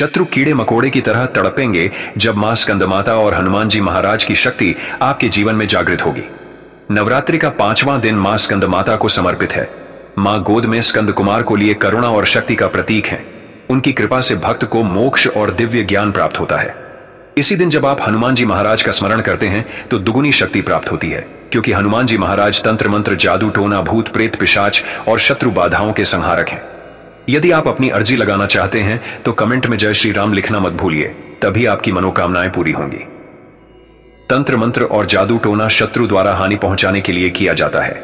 शत्रु कीड़े मकोड़े की तरह तड़पेंगे जब मां स्कंदमाता और हनुमान जी महाराज की शक्ति आपके जीवन में जागृत होगी। नवरात्रि का 5वां दिन मां स्कंदमाता को समर्पित है। मां गोद में स्कंद कुमार को लिए करुणा और शक्ति का प्रतीक है। उनकी कृपा से भक्त को मोक्ष और दिव्य ज्ञान प्राप्त होता है। इसी दिन जब आप हनुमान जी महाराज का स्मरण करते हैं तो दुगुनी शक्ति प्राप्त होती है, क्योंकि हनुमान जी महाराज तंत्र मंत्र, जादू टोना, भूत प्रेत, पिशाच और शत्रु बाधाओं के संहारक हैं। यदि आप अपनी अर्जी लगाना चाहते हैं तो कमेंट में जय श्री राम लिखना मत भूलिए, तभी आपकी मनोकामनाएं पूरी होंगी। तंत्र मंत्र और जादू टोना शत्रु द्वारा हानि पहुंचाने के लिए किया जाता है।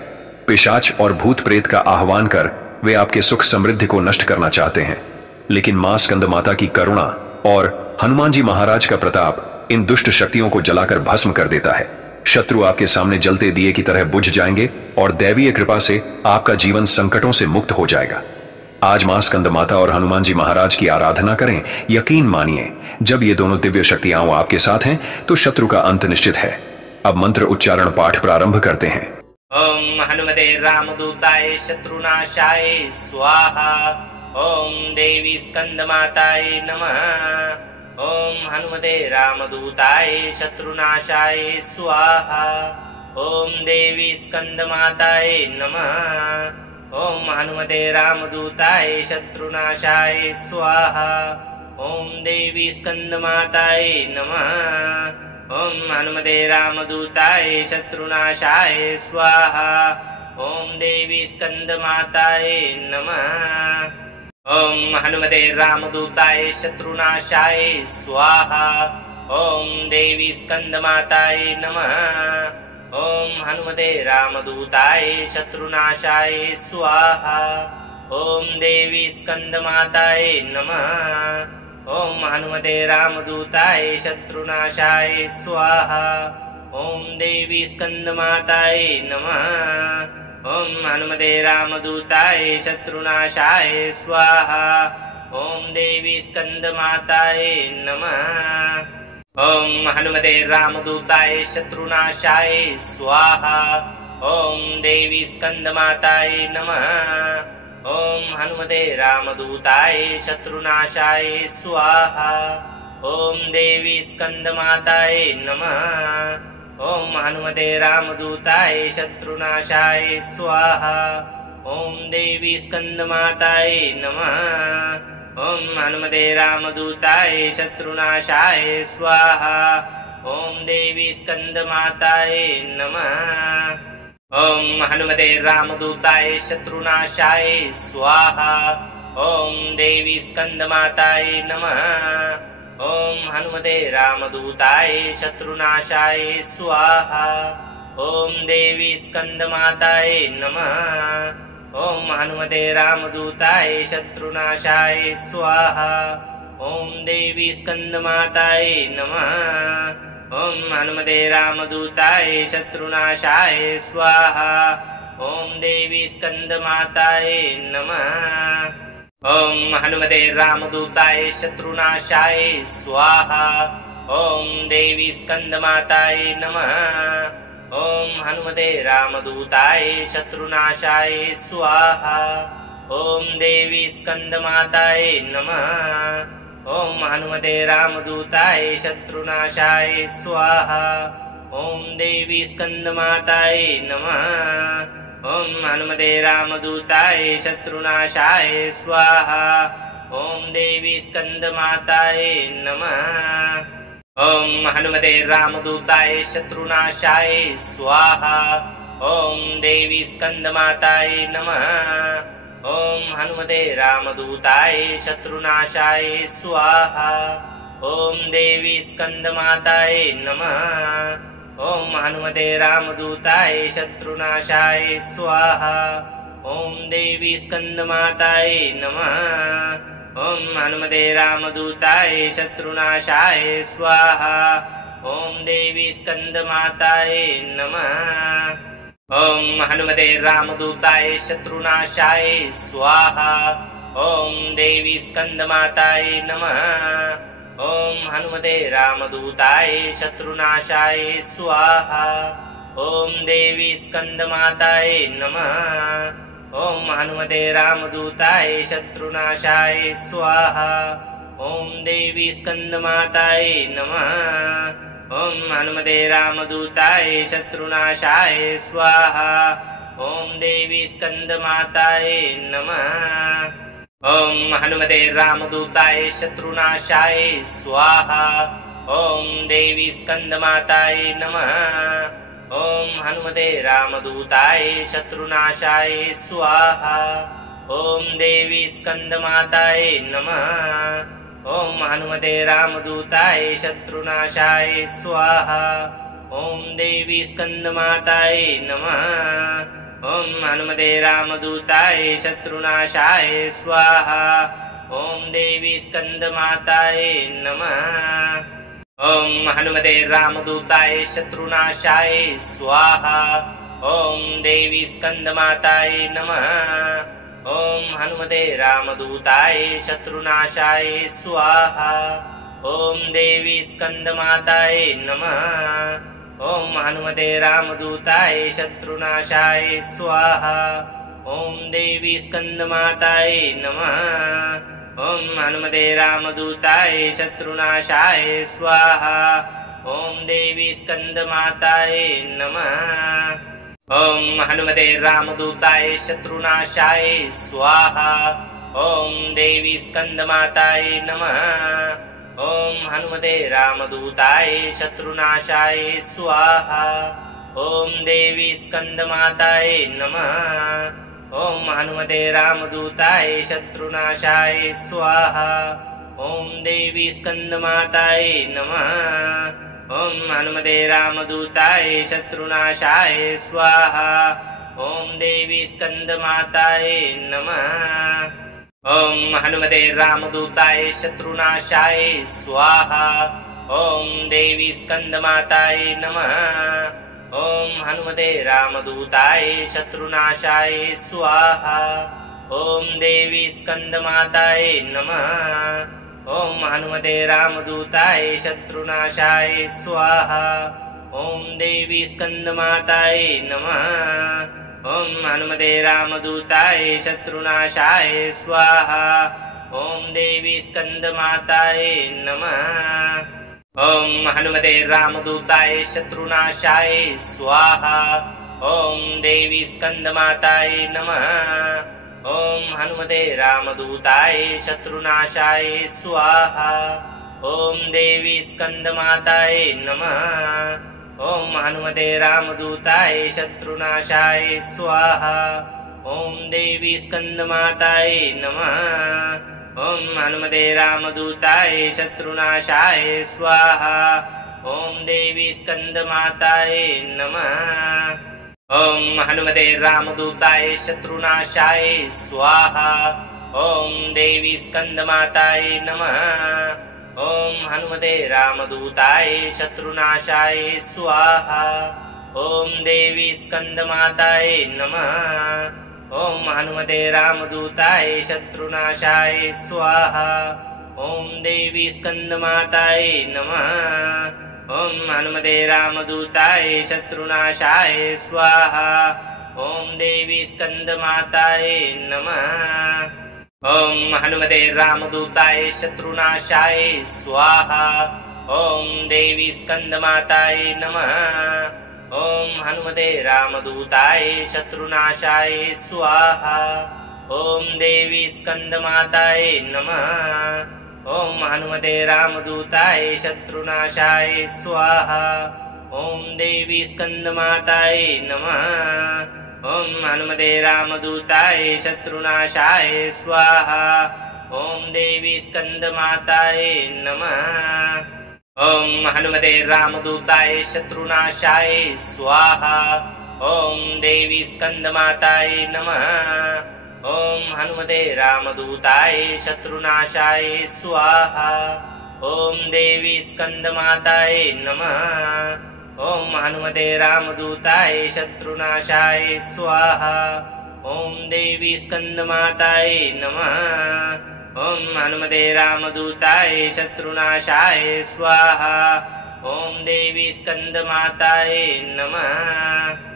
पिशाच और भूत प्रेत का आह्वान कर वे आपके सुख समृद्धि को नष्ट करना चाहते हैं, लेकिन मां स्कंद माता की करुणा और हनुमान जी महाराज का प्रताप इन दुष्ट शक्तियों को जलाकर भस्म कर देता है। शत्रु आपके सामने जलते दिए की तरह बुझ जाएंगे और दैवीय कृपा से आपका जीवन संकटों से मुक्त हो जाएगा। आज मां स्कंद माता और हनुमान जी महाराज की आराधना करें। यकीन मानिए, जब ये दोनों दिव्य शक्तियां आपके साथ हैं तो शत्रु का अंत निश्चित है। अब मंत्र उच्चारण पाठ प्रारंभ करते हैं। ओम हनुमते रामदूताय शत्रुनाशाय स्वाहा। ओम देवी स्कंदमाताय नमः। ओम हनुमते रामदूताय शत्रुनाशाय स्वाहा। ओम देवी स्कंदमाताय नमः। ओम हनुमते रामदूताय शत्रुनाशाय स्वाहा। ओम देवी स्कंदमाताय नमः। ओम हनुमते रामदूताय शत्रुनाशाय स्वाहा। ओम देवी स्कंदमाताय नमः। ओम हनुमते रामदूताय शत्रुनाशाय स्वाहा। ओम देवी स्कंदमाताय नमः। ओम हनुमते रामदूताय शत्रुनाशाय स्वाहा। ओम देवी स्कंदमाताय नमः। ओम हनुमते रामदूताय शत्रुनाशाय स्वाहा। ओम देवी स्कंदमाताय नमः। ओम हनुमते रामदूताय शत्रुनाशाय स्वाहा। ओम देवी स्कंदमाताय नमः। ओम हनुमते रामदूताय शत्रुनाशाय स्वाहा। ओम देवी स्कंदमाताय नमः। ओम हनुमते रामदूताय शत्रुनाशाय स्वाहा। ओम देवी स्कंदमाताय नमः। ओम हनुमते रामदूताय शत्रुनाशाय स्वाहा। ओम देवी स्कंदमाताय नमः। ओम हनुमते रामदूताय शत्रुनाशाय स्वाहा। ओम देवी स्कंदमाताय नमः। ओम हनुमते रामदूताय शत्रुनाशाय स्वाहा। ओम देवी स्कंदमाताय नमः। ओम हनुमते रामदूताय शत्रुनाशाय स्वाहा। ओम देवी स्कंदमाताय नमः। ओम हनुमते रामदूताय शत्रुनाशाय स्वाहा। ओम देवी स्कंदमाताय नमः। ओम हनुमते रामदूताय शत्रुनाशाय स्वाहा। ओम देवी स्कंदमाताय नमः। ओम हनुमते रामदूताय शत्रुनाशाय स्वाहा। ओम देवी स्कंदमाताय नमः। ओम हनुमते रामदूताय शत्रुनाशाय स्वाहा। ओम देवी स्कंदमाताय नमः। ओम हनुमते रामदूताय शत्रुनाशाय स्वाहा। ओम देवी स्कंदमाताय नमः। ओम हनुमते रामदूताय शत्रुनाशाय स्वाहा। ओम देवी स्कंदमाताय नमः। ओम हनुमते रामदूताय शत्रुनाशाय स्वाहा। ओम देवी स्कंदमाताय नमः। ओम हनुमते रामदूताय शत्रुनाशाय स्वाहा। ओम देवी स्कंदमाताय नमः। ओम हनुमते रामदूताय शत्रुनाशाय स्वाहा। ओम देवी स्कंदमाताय नमः। ओम हनुमते रामदूताय शत्रुनाशाय स्वाहा। ओम देवी स्कंदमाताय नमः। ओम हनुमते रामदूताय शत्रुनाशाय स्वाहा। ओम देवी स्कंदमाताय नमः। ओम हनुमते रामदूताय शत्रुनाशाय स्वाहा। ओम देवी स्कंदमाताय नमः। ओम हनुमते रामदूताय शत्रुनाशाय स्वाहा। ॐ देवी स्कन्दमातायै नमः। ॐ हनुमते रामदूताय शत्रुनाशाय स्वाहा। ॐ देवी स्कन्दमातायै नमः। ॐ हनुमते रामदूताय शत्रुनाशाय स्वाहा। ॐ देवी स्कन्दमातायै नमः। ॐ हनुमते रामदूताय शत्रुनाशाय स्वाहा। ॐ देवी स्कन्दमातायै नमः। ॐ हनुमते रामदूताय शत्रुनाशाय स्वाहा। ॐ देवी स्कन्दमातायै नमः। ॐ हनुमते रामदूताय शत्रुनाशाय स्वाहा। ॐ देवी स्कन्दमातायै नमः। ॐ हनुमते रामदूताय शत्रुनाशाय स्वाहा। ॐ देवी स्कन्दमातायै नमः। ॐ हनुमते रामदूताय शत्रुनाशाय स्वाहा। ॐ देवी स्कन्दमातायै नमः। ॐ हनुमते रामदूताय शत्रुनाशाय स्वाहा। ॐ देवी स्कन्दमातायै नमः। ॐ हनुमते रामदूताय शत्रुनाशाय स्वाहा। ॐ देवी स्कन्दमातायै नमः। ॐ हनुमते रामदूताय शत्रुनाशाय स्वाहा। ॐ देवी स्कन्दमातायै नमः। ॐ हनुमते रामदूताय शत्रुनाशाय स्वाहा। ॐ देवी स्कन्दमातायै नमः। ॐ हनुमते रामदूताय शत्रुनाशाय स्वाहा। ॐ देवी स्कन्दमातायै नमः। ॐ हनुमते रामदूताय शत्रुनाशाय स्वाहा। ॐ देवी स्कन्दमातायै नमः। ॐ हनुमते रामदूताय शत्रुनाशाय स्वाहा। ॐ देवी स्कन्दमातायै नमः। ॐ हनुमते रामदूताय शत्रुनाशाय स्वाहा। ॐ देवी स्कन्दमातायै नमः। ॐ हनुमते रामदूताय शत्रुनाशाय स्वाहा। ॐ देवी स्कन्दमातायै नमः। ॐ हनुमते रामदूताय शत्रुनाशाय स्वाहा। ॐ देवी स्कन्दमातायै नमः। ॐ हनुमते रामदूताय शत्रुनाशाय स्वाहा। ॐ देवी स्कन्दमातायै नमः। ॐ हनुमते रामदूताय शत्रुनाशाय स्वाहा। ॐ देवी स्कन्दमातायै नमः। ॐ हनुमते रामदूताय शत्रुनाशाय स्वाहा। ॐ देवी स्कन्दमातायै नमः। ॐ हनुमते रामदूताय शत्रुनाशाय स्वाहा। ॐ देवी स्कन्दमातायै नमः। ॐ हनुमते रामदूताय शत्रुनाशाय स्वाहा। ॐ देवी स्कन्दमातायै नमः। ॐ हनुमते रामदूताय शत्रुनाशाय स्वाहा। ॐ देवी स्कन्दमातायै नमः। ॐ हनुमते रामदूताय शत्रुनाशाय स्वाहा। ॐ देवी स्कन्दमातायै नमः। ॐ हनुमते रामदूताय शत्रुनाशाय स्वाहा। ॐ देवी स्कन्दमातायै नमः। ॐ हनुमते रामदूताय शत्रुनाशाय स्वाहा। ॐ देवी स्कन्दमातायै नमः। ॐ हनुमते रामदूताय शत्रुनाशाय स्वाहा। ॐ देवी स्कन्दमातायै नमः। ॐ हनुमते रामदूताय शत्रुनाशाय स्वाहा। ॐ देवी स्कन्दमातायै नमः। ॐ हनुमते रामदूताय शत्रुनाशाय स्वाहा। ॐ देवी स्कन्दमातायै नमः। ॐ हनुमते रामदूताय शत्रुनाशाय स्वाहा। ॐ देवी स्कन्दमातायै नमः। ॐ हनुमते रामदूताय शत्रुनाशाय स्वाहा। ॐ देवी स्कन्दमातायै नमः। ॐ हनुमते रामदूताय शत्रुनाशाय स्वाहा। ॐ देवी स्कन्दमातायै नमः। ॐ हनुमते रामदूताय शत्रुनाशाय स्वाहा। ॐ देवी स्कन्दमातायै नमः।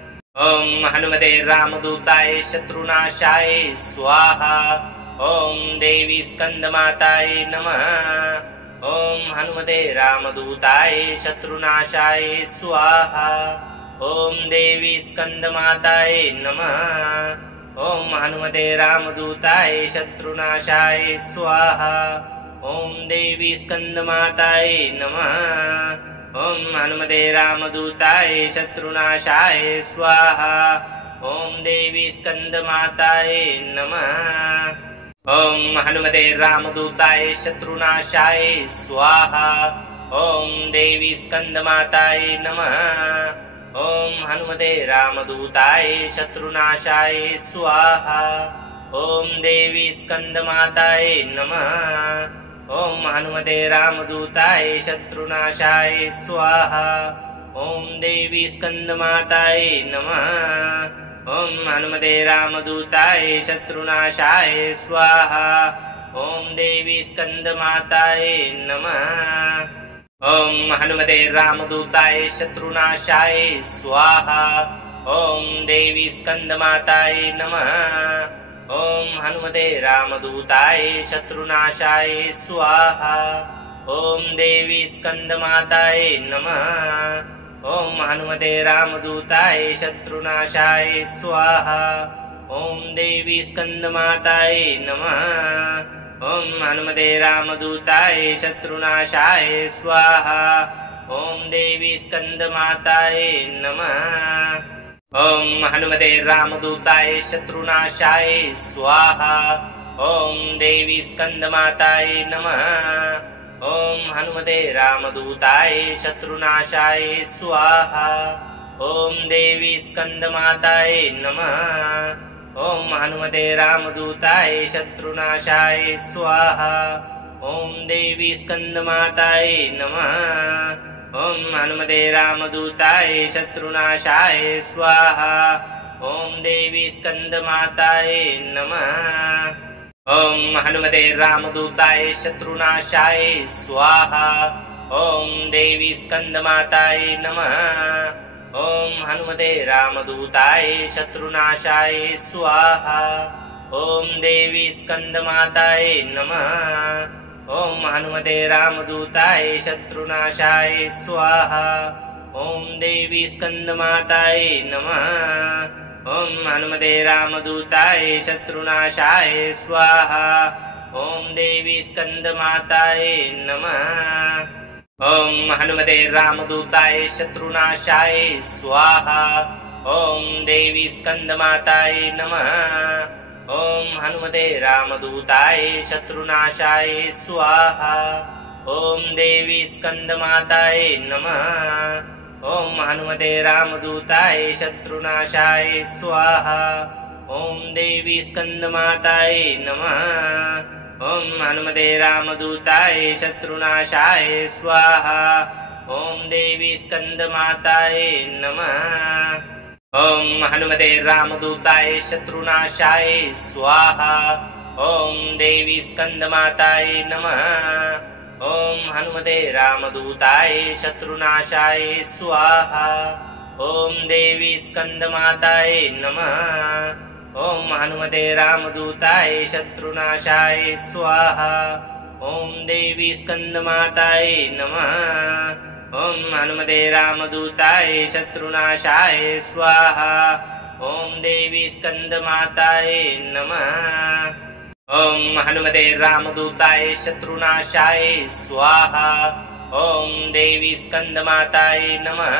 ॐ हनुमते रामदूताय शत्रुनाशाय स्वाहा। ॐ देवी स्कन्दमातायै नमः। ॐ हनुमते रामदूताय शत्रुनाशाय स्वाहा। ॐ देवी स्कन्दमातायै नमः। ॐ हनुमते रामदूताय शत्रुनाशाय स्वाहा। ॐ देवी स्कन्दमातायै नमः। ॐ हनुमते रामदूताय शत्रुनाशाय स्वाहा। ॐ देवी स्कन्दमातायै नमः। ॐ हनुमते रामदूताय शत्रुनाशाय स्वाहा। ॐ देवी स्कन्दमातायै नमः। ॐ हनुमते रामदूताय शत्रुनाशाय स्वाहा। ॐ देवी स्कन्दमातायै नमः। ॐ हनुमते रामदूताय शत्रुनाशाय स्वाहा। ॐ देवी स्कन्दमातायै नमः। ॐ हनुमते रामदूताय शत्रुनाशाय स्वाहा। ॐ देवी स्कन्दमातायै नमः। ॐ हनुमते रामदूताय शत्रुनाशाय स्वाहा। ॐ देवी स्कन्दमातायै नमः। ॐ हनुमते रामदूताय शत्रुनाशाय स्वाहा। ॐ देवी स्कन्दमातायै नमः। ॐ हनुमते रामदूताय शत्रुनाशाय स्वाहा। ॐ देवी स्कन्दमातायै नमः। ॐ हनुमते रामदूताय शत्रुनाशाय स्वाहा। ॐ देवी स्कन्दमातायै नमः। ॐ हनुमते रामदूताय शत्रुनाशाय स्वाहा। ॐ देवी स्कन्दमातायै नमः। ॐ हनुमते रामदूताय शत्रुनाशाय स्वाहा। ॐ देवी स्कन्दमातायै नमः। ॐ हनुमते रामदूताय शत्रुनाशाय स्वाहा। ॐ देवी स्कन्दमातायै नमः। ॐ हनुमते रामदूताय शत्रुनाशाय स्वाहा। ॐ देवी स्कन्दमातायै नमः। ॐ हनुमते रामदूताय शत्रुनाशाय स्वाहा। ॐ देवी स्कन्दमातायै नमः। ॐ हनुमते रामदूताय शत्रुनाशाय स्वाहा। ॐ देवी स्कन्दमातायै नमः। ॐ हनुमते रामदूताय शत्रुनाशाय स्वाहा। ॐ देवी स्कन्दमातायै नमः। ॐ हनुमते रामदूताय शत्रुनाशाय स्वाहा। ॐ देवी स्कन्दमातायै नमः। ॐ हनुमते रामदूताय शत्रुनाशाय स्वाहा। ॐ देवी स्कन्दमातायै नमः। ॐ हनुमते रामदूताय शत्रुनाशाय स्वाहा। ॐ देवी स्कन्दमातायै नमः। ॐ हनुमते रामदूताय शत्रुनाशाय स्वाहा। ॐ देवी स्कन्दमातायै नमः। ॐ हनुमते रामदूताय शत्रुनाशाय स्वाहा। ॐ देवी स्कन्दमातायै नमः। ॐ हनुमते रामदूताय शत्रुनाशाय स्वाहा। ॐ देवी स्कन्दमातायै नमः। ॐ हनुमते रामदूताय शत्रुनाशाय स्वाहा। ॐ देवी स्कन्दमातायै नमः। ॐ हनुमते रामदूताय शत्रुनाशाय स्वाहा। ॐ देवी स्कन्दमातायै नमः। ॐ हनुमते रामदूताय शत्रुनाशाय स्वाहा। ॐ देवी स्कन्दमातायै नमः। ॐ हनुमते रामदूताय शत्रुनाशाय स्वाहा। ॐ देवी स्कन्दमातायै नमः।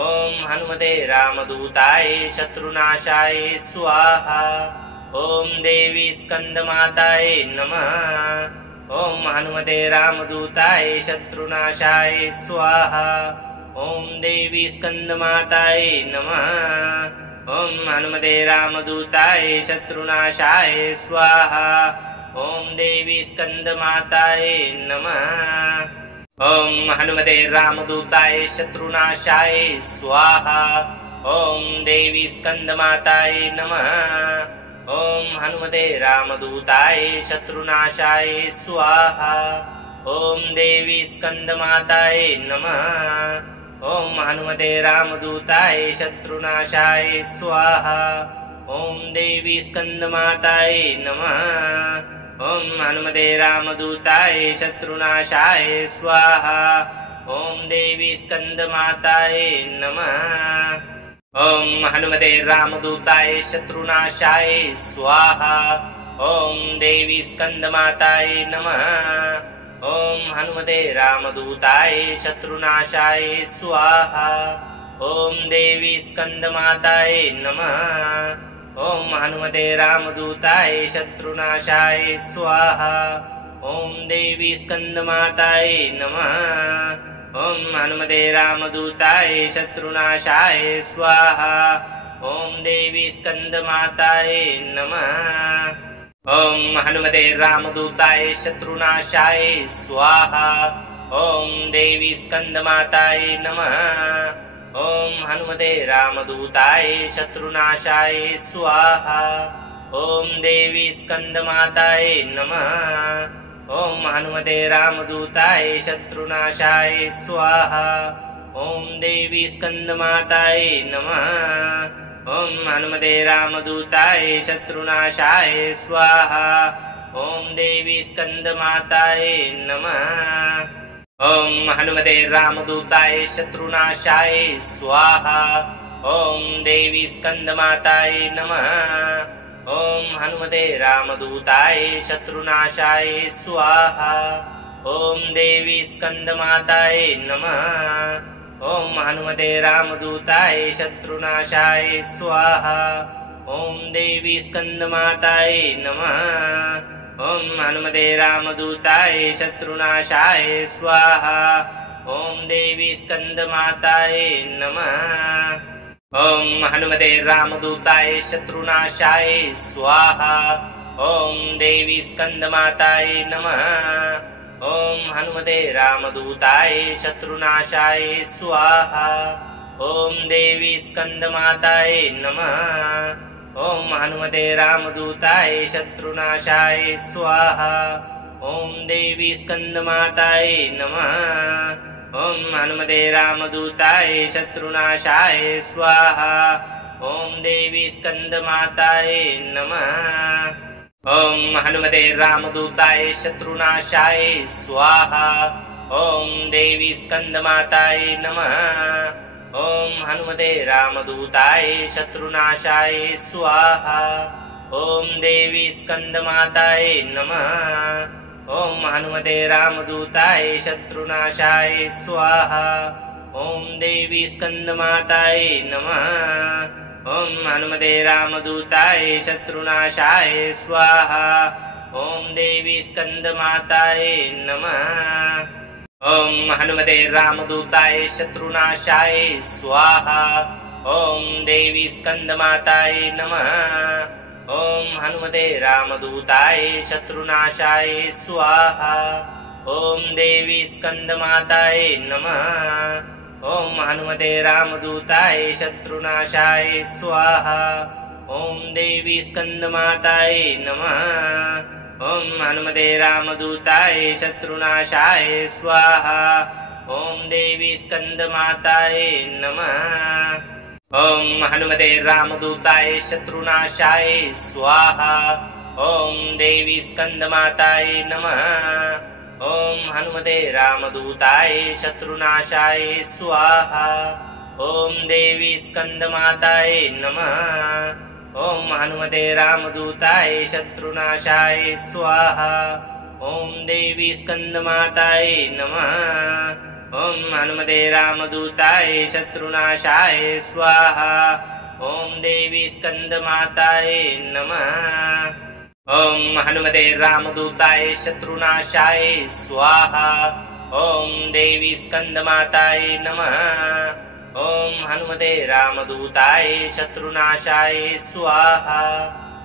ॐ हनुमते रामदूताय शत्रुनाशाय स्वाहा। ॐ देवी स्कन्दमातायै नमः। ॐ हनुमते रामदूताय शत्रुनाशाय स्वाहा। ॐ देवी स्कन्दमातायै नमः। ॐ हनुमते रामदूताय शत्रुनाशाय स्वाहा। ॐ देवी स्कन्दमातायै नमः। ॐ हनुमते रामदूताय शत्रुनाशाय स्वाहा। ॐ देवी स्कन्दमातायै नमः। ॐ हनुमते रामदूताय शत्रुनाशाय स्वाहा। ॐ देवी स्कन्दमातायै नमः। ॐ हनुमते रामदूताय शत्रुनाशाय स्वाहा। ॐ देवी स्कन्दमाताय नमः। ॐ हनुमते रामदूताय शत्रुनाशाय स्वाहा। ॐ देवी स्कन्दमाताय नमः। ॐ हनुमते रामदूताय शत्रुनाशाय स्वाहा। ॐ देवी स्कन्दमाताय नमः। ॐ हनुमते रामदूताय शत्रुनाशाय स्वाहा। ॐ देवी स्कन्दमाताय नमः। ॐ हनुमते रामदूताय शत्रुनाशाय स्वाहा। ॐ देवी स्कन्दमाताय नमः। ॐ हनुमते रामदूताय शत्रुनाशाय स्वाहा। ॐ देवी स्कन्दमाताय नमः। ॐ हनुमते रामदूताय शत्रुनाशाय स्वाहा। ॐ देवी स्कन्दमाताय नमः। ॐ हनुमते रामदूताय शत्रुनाशाय स्वाहा। ॐ देवी स्कन्दमाताय नमः। ॐ हनुमते रामदूताय शत्रुनाशाय स्वाहा। ॐ देवी स्कन्दमाताय नमः। ॐ हनुमते रामदूताय शत्रुनाशाय स्वाहा। ॐ देवी स्कन्दमाताय नमः। ॐ हनुमते रामदूताय शत्रुनाशाय स्वाहा। ॐ देवी स्कन्दमाताय नमः। ॐ हनुमते रामदूताय शत्रुनाशाय स्वाहा। ॐ देवी स्कन्दमाताय नमः। ॐ हनुमते रामदूताय शत्रुनाशाय स्वाहा। ॐ देवी स्कन्दमाताय नमः। ॐ हनुमते रामदूताय शत्रुनाशाय स्वाहा। ॐ देवी स्कन्दमाताय नमः। ॐ हनुमते रामदूताय शत्रुनाशाय स्वाहा। ॐ देवी स्कन्दमाताय नमः। ॐ हनुमते रामदूताय शत्रुनाशाय स्वाहा। ॐ देवी स्कन्दमाताय नमः। ॐ हनुमते रामदूताय शत्रुनाशाय स्वाहा। ॐ देवी स्कन्दमाताय नमः। ॐ हनुमते रामदूताय शत्रुनाशाय स्वाहा। ॐ देवी स्कन्दमाताय नमः। ॐ हनुमते रामदूताय शत्रुनाशाय स्वाहा। ॐ देवी स्कन्दमाताय नमः। ॐ हनुमते रामदूताय शत्रुनाशाय स्वाहा। ॐ देवी स्कन्दमाताय नमः। ॐ हनुमते रामदूताय शत्रुनाशाय स्वाहा। ॐ देवी स्कन्दमाताय नमः। ॐ हनुमते रामदूताय शत्रुनाशाय स्वाहा। ॐ देवी स्कन्दमाताय नमः। ॐ हनुमते रामदूताय शत्रुनाशाय स्वाहा। ॐ देवी स्कन्दमाताय नमः। ॐ हनुमते रामदूताय शत्रुनाशाय स्वाहा। ॐ देवी स्कन्दमाताय नमः। ॐ हनुमते रामदूताय शत्रुनाशाय स्वाहा। ॐ देवी स्कन्दमाताय नमः। ॐ हनुमते रामदूताय शत्रुनाशाय स्वाहा। ॐ देवी स्कन्दमाताय नमः। ॐ हनुमते रामदूताय शत्रुनाशाय स्वाहा। ॐ देवी स्कन्दमाताय नमः। ॐ हनुमते रामदूताय शत्रुनाशाय स्वाहा। ॐ देवी स्कन्दमाताय नमः। ॐ हनुमते रामदूताय शत्रुनाशाय स्वाहा। ॐ देवी स्कन्दमाताय नमः। ॐ हनुमते रामदूताय शत्रुनाशाय स्वाहा। ॐ देवी स्कन्दमाताय नमः। ॐ हनुमते रामदूताय शत्रुनाशाय स्वाहा। ॐ देवी स्कन्दमाताय नमः। ॐ हनुमते रामदूताय शत्रुनाशाय स्वाहा।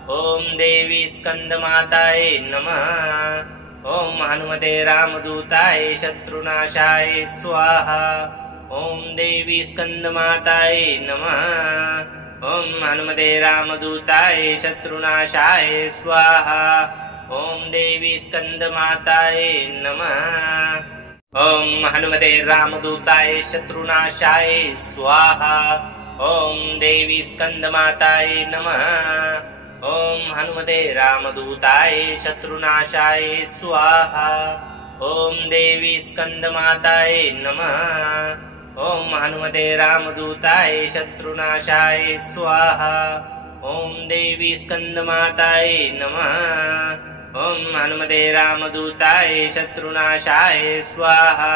ॐ देवी स्कन्दमाताय नमः। ॐ हनुमते रामदूताय शत्रुनाशाय स्वाहा। ॐ देवी स्कन्दमाताय नमः। ॐ हनुमते रामदूताय शत्रुनाशाय स्वाहा। ॐ देवी स्कन्दमाताय नमः। ॐ हनुमते रामदूताय शत्रुनाशाय स्वाहा। ॐ देवी स्कन्दमाताय नमः। ॐ हनुमते रामदूताय शत्रुनाशाय स्वाहा। ॐ देवी स्कन्दमाताय नमः। ॐ हनुमते रामदूताय शत्रुनाशाय स्वाहा। ॐ देवी स्कन्दमाताय नमः। ॐ हनुमते रामदूताय शत्रुनाशाय स्वाहा।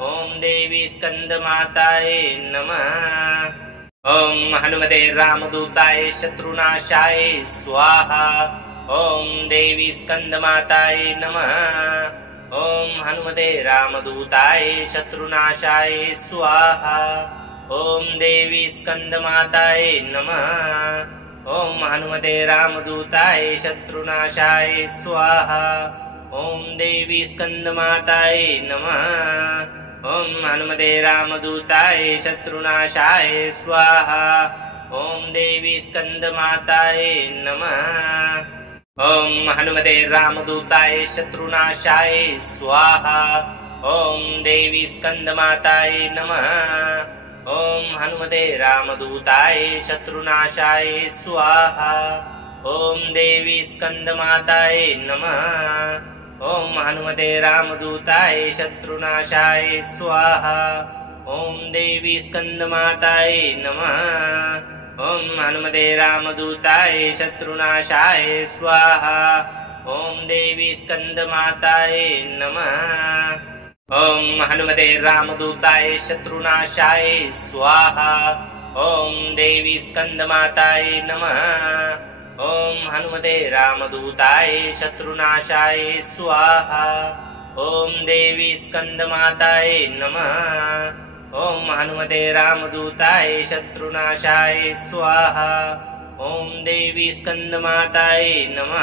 ॐ देवी स्कन्दमाताय नमः। ॐ हनुमते रामदूताय शत्रुनाशाय स्वाहा। ॐ देवी स्कन्दमाताय नमः। ॐ हनुमते रामदूताय शत्रुनाशाय स्वाहा। ॐ देवी स्कन्दमाताय नमः। ॐ हनुमते रामदूताय शत्रुनाशाय स्वाहा। ॐ देवी स्कन्दमाताय नमः। ॐ हनुमते रामदूताय शत्रुनाशाय स्वाहा। ॐ देवी स्कन्दमाताय नमः। ॐ हनुमते रामदूताय शत्रुनाशाय स्वाहा। ॐ देवी स्कन्दमाताय नमः। ॐ हनुमते रामदूताय शत्रुनाशाय स्वाहा। ॐ देवी स्कन्दमाताय नमः। ॐ हनुमते रामदूताय शत्रुनाशाय स्वाहा। ॐ देवी स्कन्दमाताय नमः। ॐ हनुमते रामदूताय शत्रुनाशाय स्वाहा। ॐ देवी स्कन्दमाताय नमः। ॐ हनुमते रामदूताय शत्रुनाशाय स्वाहा। ॐ देवी स्कन्दमाताय नमः। ॐ हनुमते रामदूताय शत्रुनाशाय स्वाहा। ॐ देवी स्कन्दमाताय नमः। ॐ हनुमते रामदूताय शत्रुनाशाय स्वाहा। ॐ देवी स्कन्दमाताय नमः।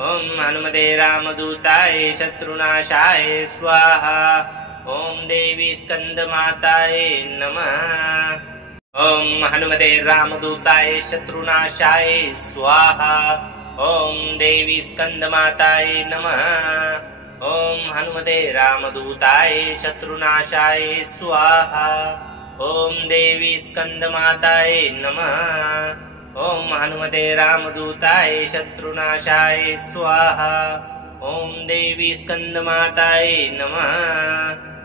ॐ हनुमते रामदूताय शत्रुनाशाय स्वाहा। ॐ देवी स्कन्दमाताय नमः। ॐ हनुमते रामदूताय शत्रुनाशाय स्वाहा। ॐ देवी स्कन्दमाताय नमः। ॐ हनुमते रामदूताय शत्रुनाशाय स्वाहा। ॐ देवी स्कन्दमाताय नमः। ॐ हनुमते रामदूताय शत्रुनाशाय स्वाहा। ॐ देवी स्कन्दमाताय नमः।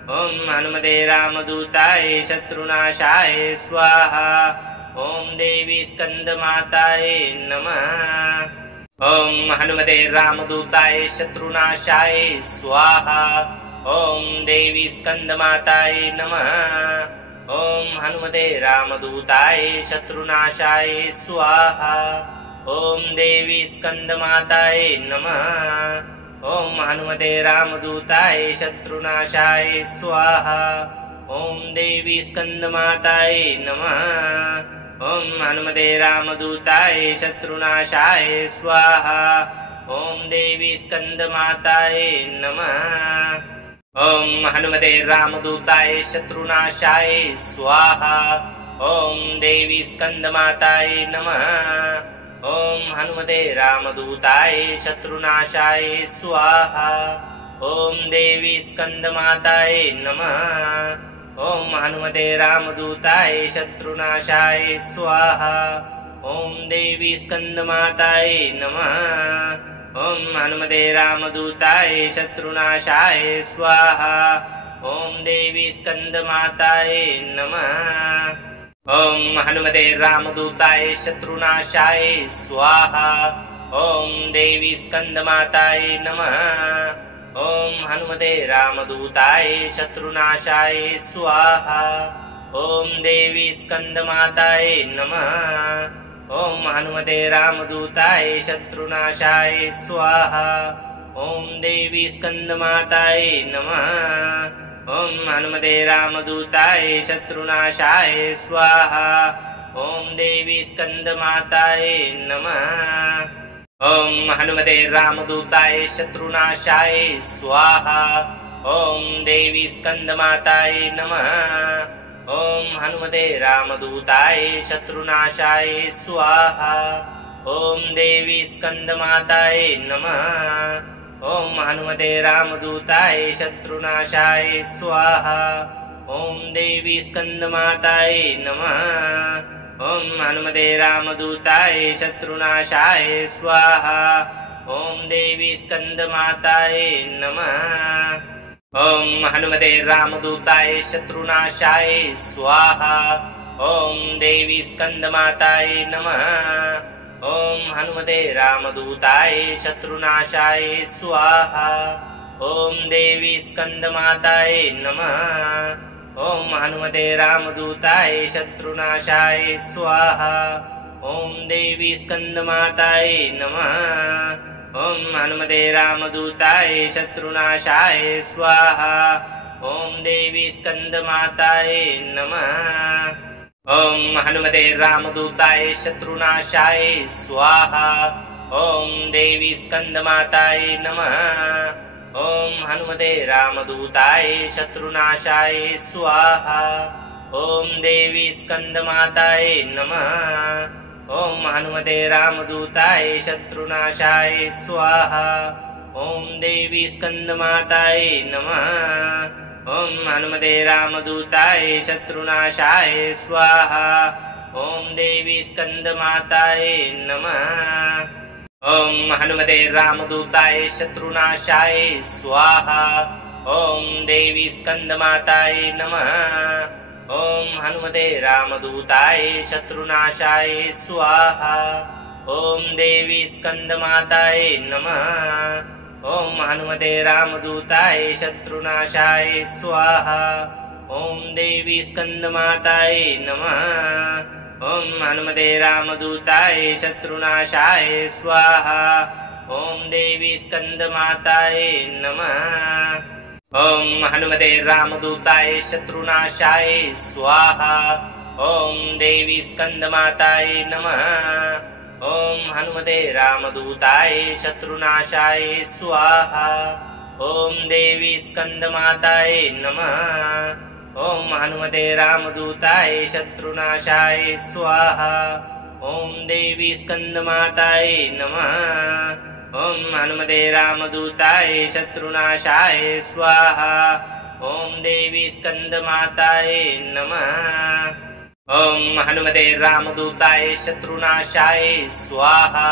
ॐ हनुमते रामदूताय शत्रुनाशाय स्वाहा। ॐ देवी स्कन्दमाताय नमः। ॐ हनुमते रामदूताय शत्रुनाशाय स्वाहा। ॐ देवी स्कन्दमाताय नमः। ॐ हनुमते रामदूताय शत्रुनाशाय स्वाहा। ॐ देवी स्कन्दमाताय नमः। ॐ हनुमते रामदूताय शत्रुनाशाय स्वाहा। ॐ देवी स्कन्दमाताय नमः। ॐ हनुमते रामदूताय शत्रुनाशाय स्वाहा। ॐ देवी स्कन्दमाताय नमः। ॐ हनुमते रामदूताय शत्रुनाशाय स्वाहा। ॐ देवी स्कन्दमाताय नमः। ॐ हनुमते रामदूताय शत्रुनाशाय स्वाहा। ॐ देवी स्कन्दमाताय नमः। ॐ हनुमते रामदूताय शत्रुनाशाय स्वाहा। ॐ देवी स्कन्दमाताय नमः। ॐ हनुमते रामदूताय शत्रुनाशाय स्वाहा। ॐ देवी स्कन्दमाताय नमः। ॐ हनुमते रामदूताय शत्रुनाशाय स्वाहा। ॐ देवी स्कन्दमाताय नमः। ॐ हनुमते रामदूताय शत्रुनाशाय स्वाहा। ॐ देवी स्कन्दमाताय नमः। ॐ हनुमते रामदूताय शत्रुनाशाय स्वाहा। ॐ देवी स्कन्दमाताय नमः। ॐ हनुमते रामदूताय शत्रुनाशाय स्वाहा। ॐ देवी स्कन्दमाताय नमः। ॐ हनुमते रामदूताय शत्रुनाशाय स्वाहा। ॐ देवी स्कन्दमाताय नमः। ॐ हनुमते रामदूताय शत्रुनाशाय स्वाहा। ॐ देवी स्कन्दमाताय नमः। ॐ हनुमते रामदूताय शत्रुनाशाय स्वाहा। ॐ देवी स्कन्दमातायै नमः। ॐ हनुमते रामदूताय शत्रुनाशाय स्वाहा। ॐ देवी स्कन्दमातायै नमः। ॐ हनुमते रामदूताय शत्रुनाशाय स्वाहा। ॐ देवी स्कन्दमातायै नमः। ॐ हनुमते रामदूताय शत्रुनाशाय स्वाहा। ॐ देवी स्कन्दमातायै नमः। ॐ हनुमते रामदूताय शत्रुनाशाय स्वाहा। ॐ देवी स्कन्दमातायै नमः। ॐ हनुमते रामदूताय शत्रुनाशाय स्वाहा। ॐ देवी स्कन्दमातायै नमः। ॐ हनुमते रामदूताय शत्रुनाशाय स्वाहा। ॐ देवी स्कन्दमातायै नमः। ॐ हनुमते रामदूताय शत्रुनाशाय स्वाहा। ॐ देवी स्कन्दमातायै नमः। ॐ हनुमते रामदूताय शत्रुनाशाय स्वाहा। ॐ देवी स्कन्दमातायै नमः। ॐ हनुमते रामदूताय शत्रुनाशाय स्वाहा। ॐ देवी स्कन्दमातायै नमः। ॐ हनुमते रामदूताय शत्रुनाशाय स्वाहा। ॐ देवी स्कन्दमातायै नमः। ॐ हनुमते रामदूताय शत्रुनाशाय स्वाहा। ॐ देवी स्कन्दमातायै नमः। ॐ हनुमते रामदूताय शत्रुनाशाय स्वाहा। ॐ देवी स्कन्दमातायै नमः। ॐ हनुमते रामदूताय शत्रुनाशाय स्वाहा। ॐ देवी स्कन्दमातायै नमः। ॐ हनुमते रामदूताय शत्रुनाशाय स्वाहा। ॐ देवी स्कन्दमातायै नमः। ॐ हनुमते रामदूताय शत्रुनाशाय स्वाहा। ॐ देवी स्कन्दमातायै नमः। ॐ हनुमते रामदूताय शत्रुनाशाय स्वाहा। ॐ देवी स्कन्दमातायै नमः। ॐ हनुमते रामदूताय शत्रुनाशाय स्वाहा। ॐ देवी स्कन्दमातायै नमः। ॐ हनुमते रामदूताय शत्रुनाशाय स्वाहा।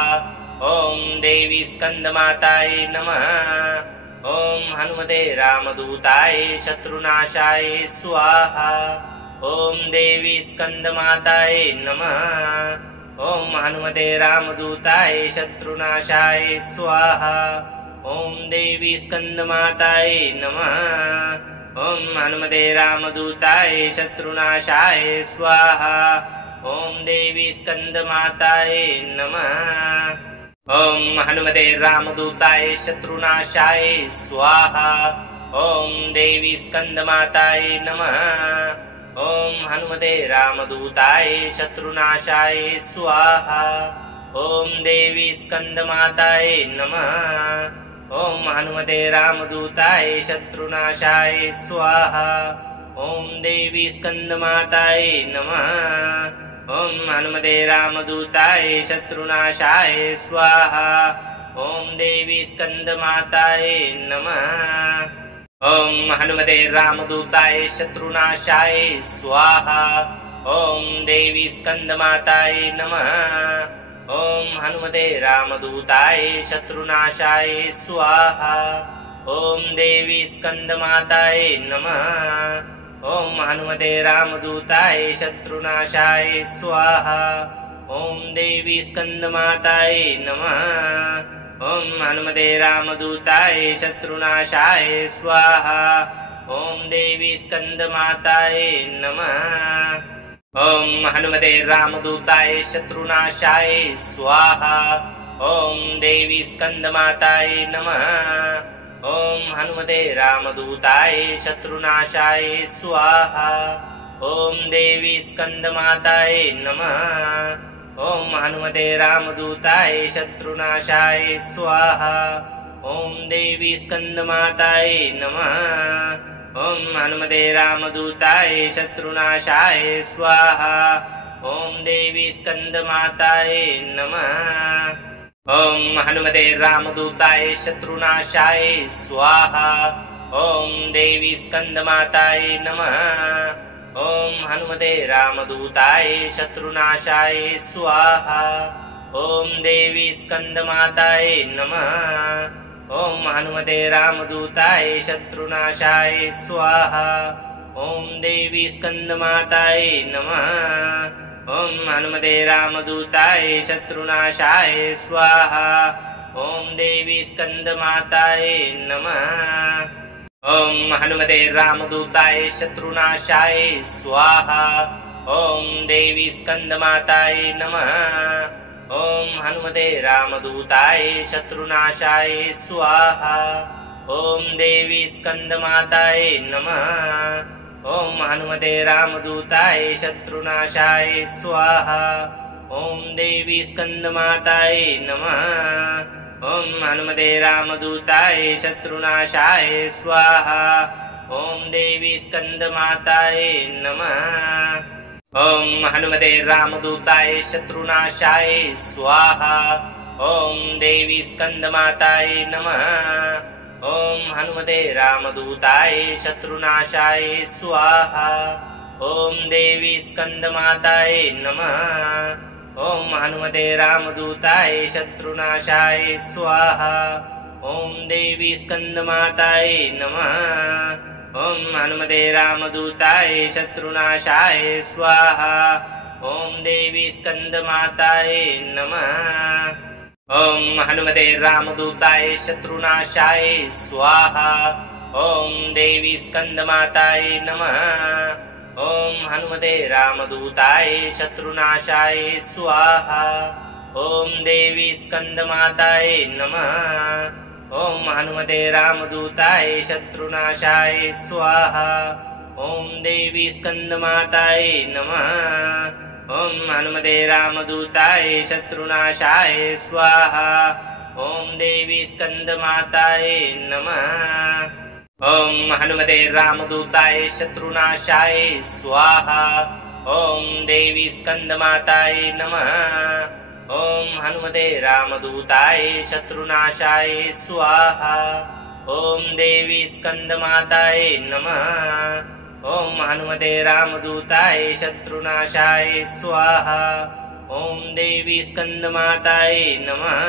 ॐ देवी स्कन्दमातायै नमः। ॐ हनुमते रामदूताय शत्रुनाशाय स्वाहा। ॐ देवी स्कन्दमातायै नमः। ॐ हनुमते रामदूताय शत्रुनाशाय स्वाहा। ॐ देवी स्कन्दमातायै नमः। ॐ हनुमते रामदूताय शत्रुनाशाय स्वाहा। ॐ देवी स्कन्दमातायै नमः। ॐ हनुमते रामदूताय शत्रुनाशाय स्वाहा। ॐ देवी स्कन्दमातायै नमः। ॐ हनुमते रामदूताय शत्रुनाशाय स्वाहा। ॐ देवी स्कन्दमातायै नमः। ॐ हनुमते रामदूताय शत्रुनाशाय स्वाहा। ॐ देवी स्कन्दमातायै नमः। ॐ हनुमते रामदूताय शत्रुनाशाय स्वाहा। ॐ देवी स्कन्दमातायै नमः। ॐ हनुमते रामदूताय शत्रुनाशाय स्वाहा। ॐ देवी स्कन्दमातायै नमः। ॐ हनुमते रामदूताय शत्रुनाशाय स्वाहा। ॐ देवी स्कन्दमातायै नमः। ॐ हनुमते रामदूताय शत्रुनाशाय स्वाहा। ॐ देवी स्कन्दमातायै नमः। ॐ हनुमते रामदूताय शत्रुनाशाय स्वाहा। ॐ देवी स्कन्दमातायै नमः। ॐ हनुमते रामदूताय शत्रुनाशाय स्वाहा। ॐ देवी स्कन्दमातायै नमः। ॐ हनुमते रामदूताय शत्रुनाशाय स्वाहा। ॐ देवी स्कन्दमातायै नमः। ॐ हनुमते रामदूताय शत्रुनाशाय स्वाहा। ॐ देवी स्कन्दमातायै नमः। ॐ हनुमते रामदूताय शत्रुनाशाय स्वाहा। ॐ देवी स्कन्दमातायै नमः। ॐ हनुमते रामदूताय शत्रुनाशाय स्वाहा। ॐ देवी स्कन्दमातायै नमः। ॐ हनुमते रामदूताय शत्रुनाशाय स्वाहा। ॐ देवी स्कन्दमातायै नमः। ॐ हनुमते रामदूताय शत्रुनाशाय स्वाहा। ॐ देवी स्कन्दमातायै नमः। ॐ हनुमते रामदूताय शत्रुनाशाय स्वाहा। ॐ देवी स्कन्दमातायै नमः। ॐ हनुमते रामदूताय शत्रुनाशाय स्वाहा। ॐ देवी स्कन्दमातायै नमः। ॐ हनुमते रामदूताय शत्रुनाशाय स्वाहा। ॐ देवी स्कन्दमातायै नमः। ॐ हनुमते रामदूताय शत्रुनाशाय स्वाहा। ॐ देवी स्कन्दमातायै नमः। ॐ हनुमते रामदूताय शत्रुनाशाय स्वाहा। ॐ देवी स्कन्दमातायै नमः। ॐ हनुमते रामदूताय शत्रुनाशाय स्वाहा। ॐ देवी स्कन्दमातायै नमः। ॐ हनुमते रामदूताय शत्रुनाशाय स्वाहा। ॐ देवी स्कन्दमातायै नमः। ॐ हनुमते रामदूताय शत्रुनाशाय स्वाहा। ॐ देवी स्कन्दमातायै नमः। ॐ हनुमते रामदूताय शत्रुनाशाय स्वाहा। ॐ देवी स्कन्दमातायै नमः। ॐ हनुमते रामदूताय शत्रुनाशाय स्वाहा। ॐ देवी स्कन्दमातायै नमः। ॐ हनुमते रामदूताय शत्रुनाशाय स्वाहा। ॐ देवी स्कन्दमातायै नमः। ॐ हनुमते रामदूताय शत्रुनाशाय स्वाहा। ॐ देवी स्कन्दमातायै नमः। ॐ हनुमते रामदूताय शत्रुनाशाय स्वाहा। ॐ देवी स्कन्दमातायै नमः। ॐ हनुमते रामदूताय शत्रुनाशाय स्वाहा। ॐ देवी स्कन्दमातायै नमः। ॐ हनुमते रामदूताय शत्रुनाशाय स्वाहा। ॐ देवी स्कन्दमातायै नमः। ॐ हनुमते रामदूताय शत्रुनाशाय स्वाहा। ॐ देवी स्कन्दमातायै नमः।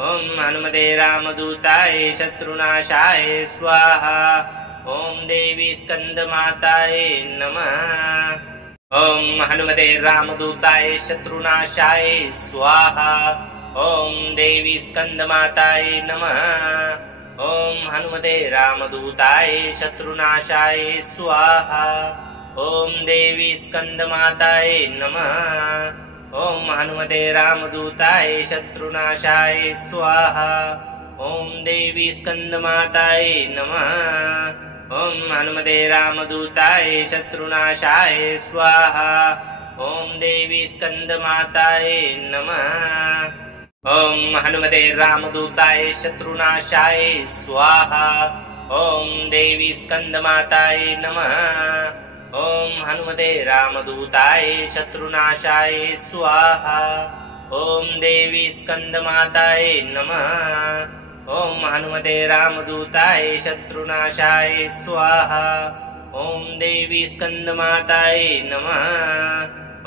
ॐ हनुमते रामदूताय शत्रुनाशाय स्वाहा। ॐ देवी स्कन्दमातायै नमः। ॐ हनुमते रामदूताय शत्रुनाशाय स्वाहा। ॐ देवी स्कन्दमातायै नमः। ॐ हनुमते रामदूताय शत्रुनाशाय स्वाहा। ॐ देवी स्कन्दमातायै नमः। ॐ हनुमते रामदूताय शत्रुनाशाय स्वाहा। ॐ देवी स्कन्दमातायै नमः। ॐ हनुमते रामदूताय शत्रुनाशाय स्वाहा। ॐ देवी स्कन्दमातायै नमः। ॐ हनुमते रामदूताय शत्रुनाशाय स्वाहा। ॐ देवी स्कन्दमातायै नमः। ॐ हनुमते रामदूताय शत्रुनाशाय स्वाहा। ॐ देवी स्कन्दमातायै नमः। ॐ हनुमते रामदूताय शत्रुनाशाय स्वाहा। ॐ देवी स्कन्दमातायै नमः।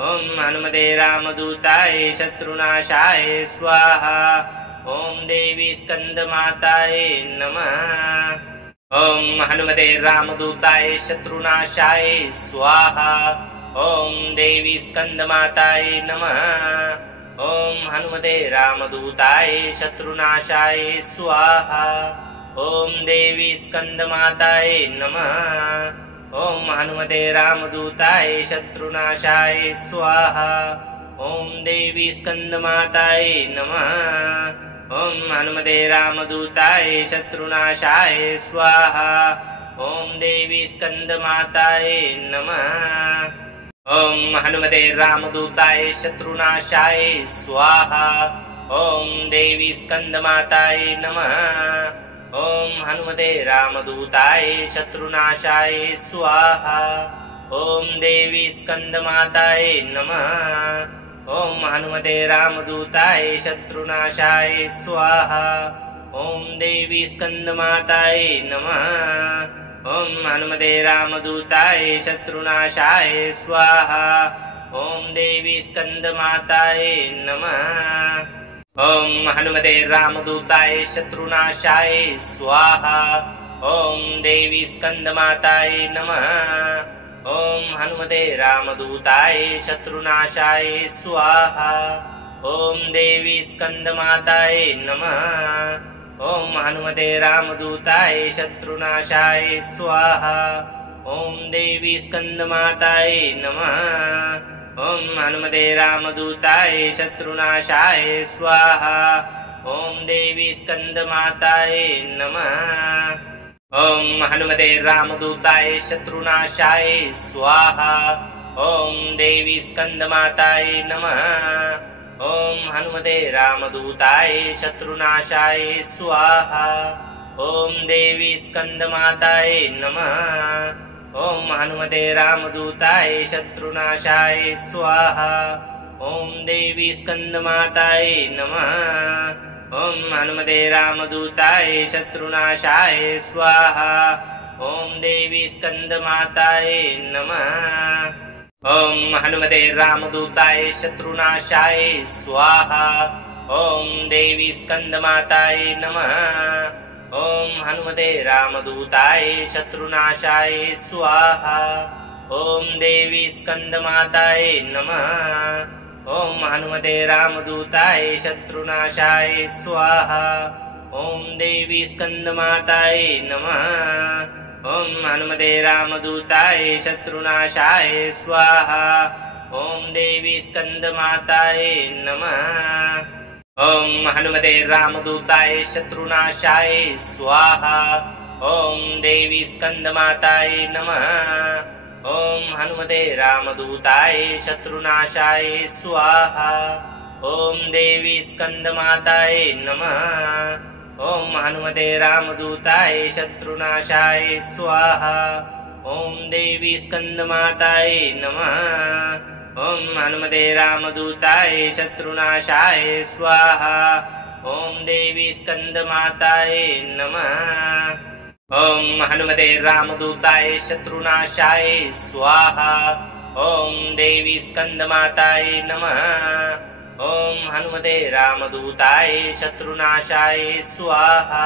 ॐ हनुमते रामदूताय शत्रुनाशाय स्वाहा। ॐ देवी स्कन्दमातायै नमः। ॐ हनुमते रामदूताय शत्रुनाशाय स्वाहा। ॐ देवी स्कन्दमातायै नमः। ॐ हनुमते रामदूताय शत्रुनाशाय स्वाहा। ॐ देवी स्कन्दमातायै नमः। ॐ हनुमते रामदूताय शत्रुनाशाय स्वाहा। ॐ देवी स्कन्दमातायै नमः। ॐ हनुमते रामदूताय शत्रुनाशाय स्वाहा। ॐ देवी स्कन्दमातायै नमः। ॐ हनुमते रामदूताय शत्रुनाशाय स्वाहा। ॐ देवी स्कन्दमातायै नमः। ॐ हनुमते रामदूताय शत्रुनाशाय स्वाहा। ॐ देवी स्कन्दमातायै नमः। ॐ हनुमते रामदूताय शत्रुनाशाय स्वाहा। ॐ देवी स्कन्दमातायै नमः। ॐ हनुमते रामदूताय शत्रुनाशाय स्वाहा। ॐ देवी स्कन्दमातायै नमः। ॐ हनुमते रामदूताय शत्रुनाशाय स्वाहा। ॐ देवी स्कन्दमातायै नमः। ॐ हनुमते रामदूताय शत्रुनाशाय स्वाहा। ॐ देवी स्कन्दमातायै नमः। ॐ हनुमते रामदूताय शत्रुनाशाय स्वाहा। ॐ देवी स्कन्दमातायै नमः। ॐ हनुमते रामदूताय शत्रुनाशाय स्वाहा। ॐ देवी स्कन्दमातायै नमः। ॐ हनुमते रामदूताय शत्रुनाशाय स्वाहा। ॐ देवी स्कन्दमातायै नमः। ॐ हनुमते रामदूताय शत्रुनाशाय स्वाहा। ॐ देवी स्कन्दमातायै नमः। ॐ हनुमते रामदूताय शत्रुनाशाय स्वाहा। ॐ देवी स्कन्दमातायै नमः। ॐ हनुमते रामदूताय शत्रुनाशाय स्वाहा। ॐ देवी स्कन्दमातायै नमः। ॐ हनुमते रामदूताय शत्रुनाशाय स्वाहा। ॐ देवी स्कन्दमातायै नमः। ॐ हनुमते रामदूताय शत्रुनाशाय स्वाहा। ॐ देवी स्कन्दमातायै नमः। ॐ हनुमते रामदूताय शत्रुनाशाय स्वाहा। ॐ देवी स्कन्दमातायै नमः। ॐ हनुमते रामदूताय शत्रुनाशाय स्वाहा। ॐ देवी स्कन्दमातायै नमः। ॐ हनुमते रामदूताय शत्रुनाशाय स्वाहा। ॐ देवी स्कन्दमातायै नमः। ॐ हनुमते रामदूताय शत्रुनाशाय स्वाहा। ॐ देवी स्कन्दमातायै नमः। ॐ हनुमते रामदूताय शत्रुनाशाय स्वाहा। ॐ देवी स्कन्दमातायै नमः। ॐ हनुमते रामदूताय शत्रुनाशाय स्वाहा। ॐ देवी स्कन्दमातायै नमः। ॐ हनुमते रामदूताय शत्रुनाशाय स्वाहा। ॐ देवी स्कन्दमातायै नमः। ॐ हनुमते रामदूताय शत्रुनाशाय स्वाहा।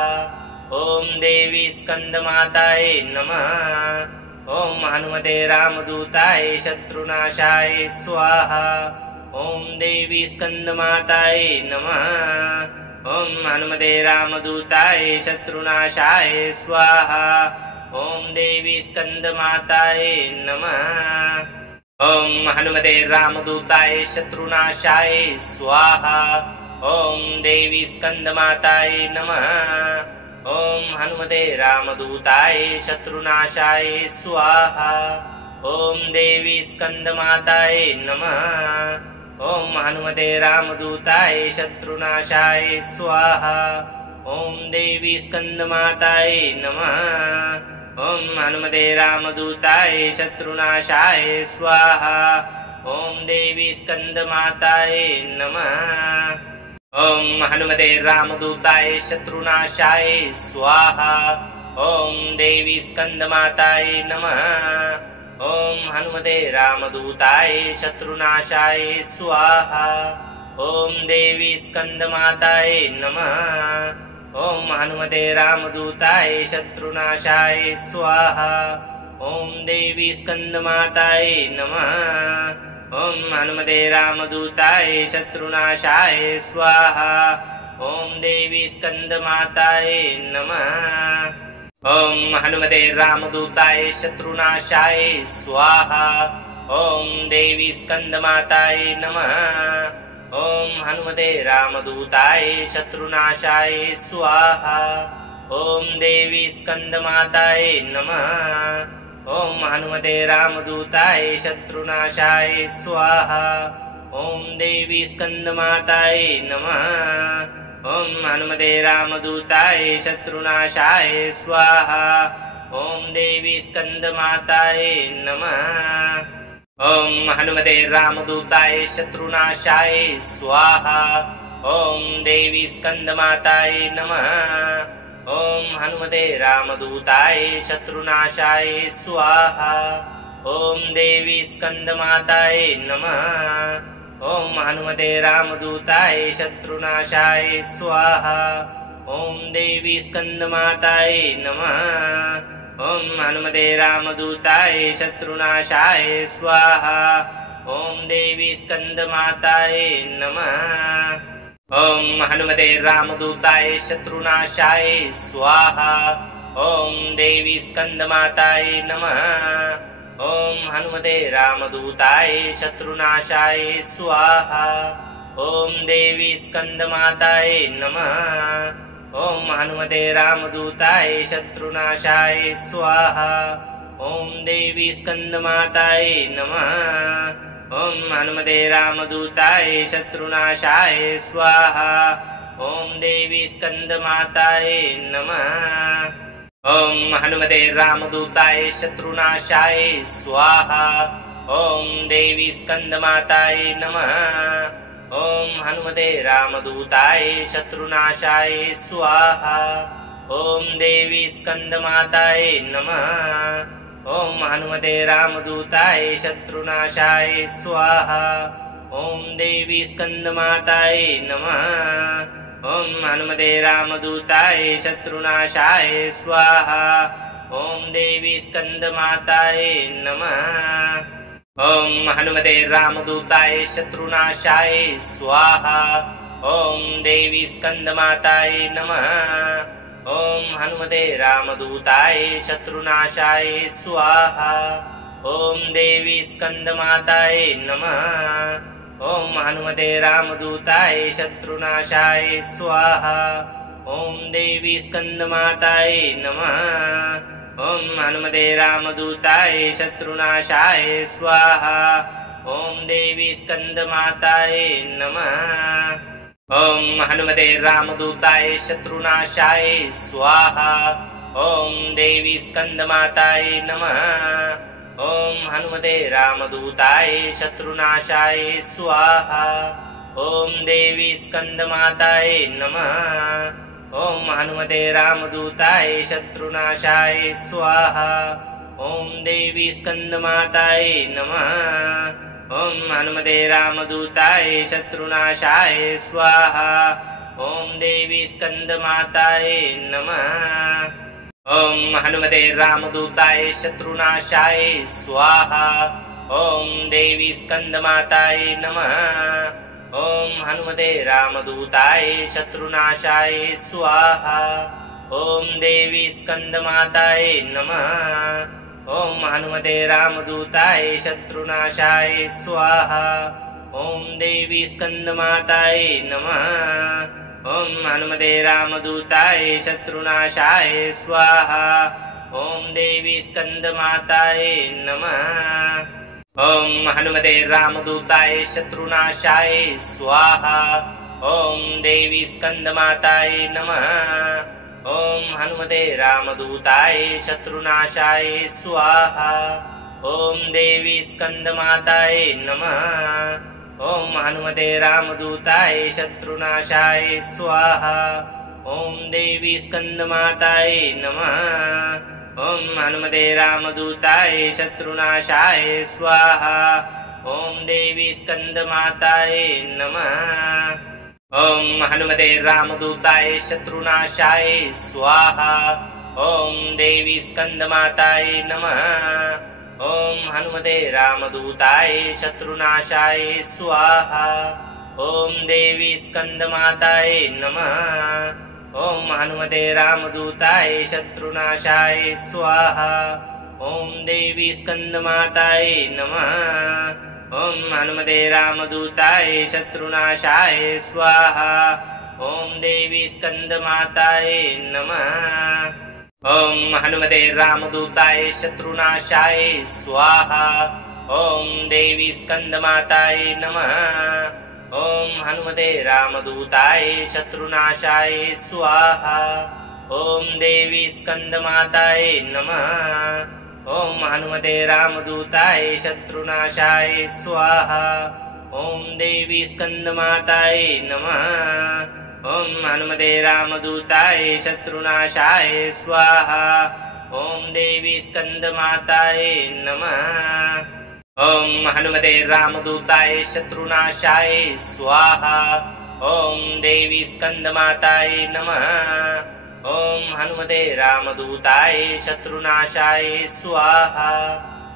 ॐ देवी स्कन्दमातायै नमः। ॐ हनुमते रामदूताय शत्रुनाशाय स्वाहा। ॐ देवी स्कन्दमातायै नमः। ॐ हनुमते रामदूताय शत्रुनाशाय स्वाहा। ॐ देवी स्कन्दमातायै नमः। ॐ हनुमते रामदूताय शत्रुनाशाय स्वाहा। ॐ देवी स्कन्दमातायै नमः। ॐ हनुमते रामदूताय शत्रुनाशाय स्वाहा। ॐ देवी स्कन्दमातायै नमः। ॐ हनुमते रामदूताय शत्रुनाशाय स्वाहा। ॐ देवी स्कन्दमातायै नमः। ॐ हनुमते रामदूताय शत्रुनाशाय स्वाहा। ॐ देवी स्कन्दमातायै नमः। ॐ हनुमते रामदूताय शत्रुनाशाय स्वाहा। ॐ देवी स्कन्दमातायै नमः। ॐ हनुमते रामदूताय शत्रुनाशाय स्वाहा। ॐ देवी स्कन्दमातायै नमः। ॐ हनुमते रामदूताय शत्रुनाशाय स्वाहा। ॐ देवी स्कन्दमातायै नमः। ॐ हनुमते रामदूताय शत्रुनाशाय स्वाहा। ॐ देवी स्कन्दमातायै नमः। ॐ हनुमते रामदूताय शत्रुनाशाय स्वाहा। ॐ देवी स्कन्दमातायै नमः। ॐ हनुमते रामदूताय शत्रुनाशाय स्वाहा। ॐ देवी स्कन्दमातायै नमः। ॐ हनुमते रामदूताय शत्रुनाशाय स्वाहा। ॐ देवी स्कन्दमातायै नमः। ॐ हनुमते रामदूताय शत्रुनाशाय स्वाहा। ॐ देवी स्कन्दमातायै नमः। ॐ हनुमते रामदूताय शत्रुनाशाय स्वाहा। ॐ देवी स्कन्दमातायै नमः। ॐ हनुमते रामदूताय शत्रुनाशाय स्वाहा। ॐ देवी स्कन्दमातायै नमः। ॐ हनुमते रामदूताय शत्रुनाशाय स्वाहा। ॐ देवी स्कन्दमातायै नमः। ॐ हनुमते रामदूताय शत्रुनाशाय स्वाहा। ॐ देवी स्कन्दमातायै नमः। ॐ हनुमते रामदूताय शत्रुनाशाय स्वाहा। ॐ देवी स्कन्दमातायै नमः। ॐ हनुमते रामदूताय शत्रुनाशाय स्वाहा। ॐ देवी स्कन्दमातायै नमः। ॐ हनुमते रामदूताय शत्रुनाशाय स्वाहा। ॐ देवी स्कन्दमातायै नमः। ॐ हनुमते रामदूताय शत्रुनाशाय स्वाहा। ॐ देवी स्कन्दमातायै नमः। ॐ हनुमते रामदूताय शत्रुनाशाय स्वाहा। ॐ देवी स्कन्दमातायै नमः। ॐ हनुमते रामदूताय शत्रुनाशाय स्वाहा। ॐ देवी स्कन्दमातायै नमः। ॐ हनुमते रामदूताय शत्रुनाशाय स्वाहा। ॐ देवी स्कन्दमातायै नमः। ॐ हनुमते रामदूताय शत्रुनाशाय स्वाहा। ॐ देवी स्कन्दमातायै नमः। ॐ हनुमते रामदूताय शत्रुनाशाय स्वाहा। ॐ देवी स्कन्दमातायै नमः। ॐ हनुमते रामदूताय शत्रुनाशाय स्वाहा। ॐ देवी स्कन्दमातायै नमः। ॐ हनुमते रामदूताय शत्रुनाशाय स्वाहा। ॐ देवी स्कन्दमातायै नमः। ॐ हनुमते रामदूताय शत्रुनाशाय स्वाहा। ॐ देवी स्कन्दमातायै नमः। ॐ हनुमते रामदूताय शत्रुनाशाय स्वाहा। ॐ देवी स्कन्दमातायै नमः। ॐ हनुमते रामदूताय शत्रुनाशाय स्वाहा। ॐ देवी स्कन्दमातायै नमः। ॐ हनुमते रामदूताय शत्रुनाशाय स्वाहा। ॐ देवी स्कन्दमातायै नमः। ॐ हनुमते रामदूताय शत्रुनाशाय स्वाहा। ॐ देवी स्कन्दमातायै नमः। ॐ हनुमते रामदूताय शत्रुनाशाय स्वाहा। ॐ देवी स्कन्दमातायै नमः। ॐ हनुमते रामदूताय शत्रुनाशाय स्वाहा। ॐ देवी स्कन्दमातायै नमः। ॐ हनुमते रामदूताय शत्रुनाशाय स्वाहा। ॐ देवी स्कन्दमातायै नमः। ॐ हनुमते रामदूताय शत्रुनाशाय स्वाहा। ॐ देवी स्कन्दमातायै नमः। ॐ हनुमते रामदूताय शत्रुनाशाय स्वाहा। ॐ देवी स्कन्दमातायै नमः। ॐ हनुमते रामदूताय शत्रुनाशाय स्वाहा। ॐ देवी स्कन्दमातायै नमः। ॐ हनुमते रामदूताय शत्रुनाशाय स्वाहा। ॐ देवी स्कन्दमातायै नमः। ॐ हनुमते रामदूताय शत्रुनाशाय स्वाहा। ॐ देवी स्कन्दमातायै नमः। ॐ हनुमते रामदूताय शत्रुनाशाय स्वाहा। ॐ देवी स्कन्दमातायै नमः। ॐ हनुमते रामदूताय शत्रुनाशाय स्वाहा। ॐ देवी स्कन्दमातायै नमः। ॐ हनुमते रामदूताय शत्रुनाशाय स्वाहा। ॐ देवी स्कन्दमातायै नमः। ॐ हनुमते रामदूताय शत्रुनाशाय स्वाहा। ॐ देवी स्कन्दमातायै नमः। ॐ हनुमते रामदूताय शत्रुनाशाय स्वाहा। ॐ देवी स्कन्दमातायै नमः। ॐ हनुमते रामदूताय शत्रुनाशाय स्वाहा। ॐ देवी स्कन्दमातायै नमः। ॐ हनुमते रामदूताय शत्रुनाशाय स्वाहा। ॐ देवी स्कन्दमाताय नमः। ॐ हनुमते रामदूताय शत्रुनाशाय स्वाहा। ॐ देवी स्कन्दमाताय नमः। ॐ हनुमते रामदूताय शत्रुनाशाय स्वाहा। ॐ देवी स्कन्दमाताय नमः। ॐ हनुमते रामदूताय शत्रुनाशाय स्वाहा।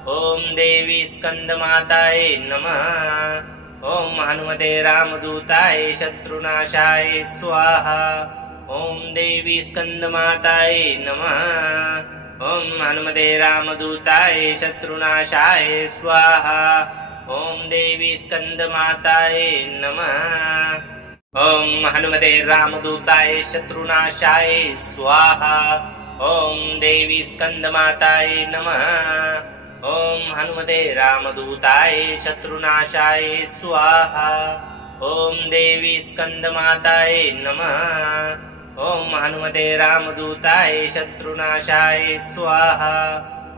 ॐ देवी स्कन्दमाताय नमः। ॐ हनुमते रामदूताय शत्रुनाशाय स्वाहा। ॐ देवी स्कन्दमाताय नमः। ॐ हनुमते रामदूताय शत्रुनाशाय स्वाहा। ॐ देवी स्कन्दमाताय नमः। ॐ हनुमते रामदूताय शत्रुनाशाय स्वाहा। ॐ देवी स्कन्दमाताय नमः। ॐ हनुमते रामदूताय शत्रुनाशाय स्वाहा। ॐ देवी स्कन्दमाताय नमः। ॐ हनुमते रामदूताय शत्रुनाशाय स्वाहा।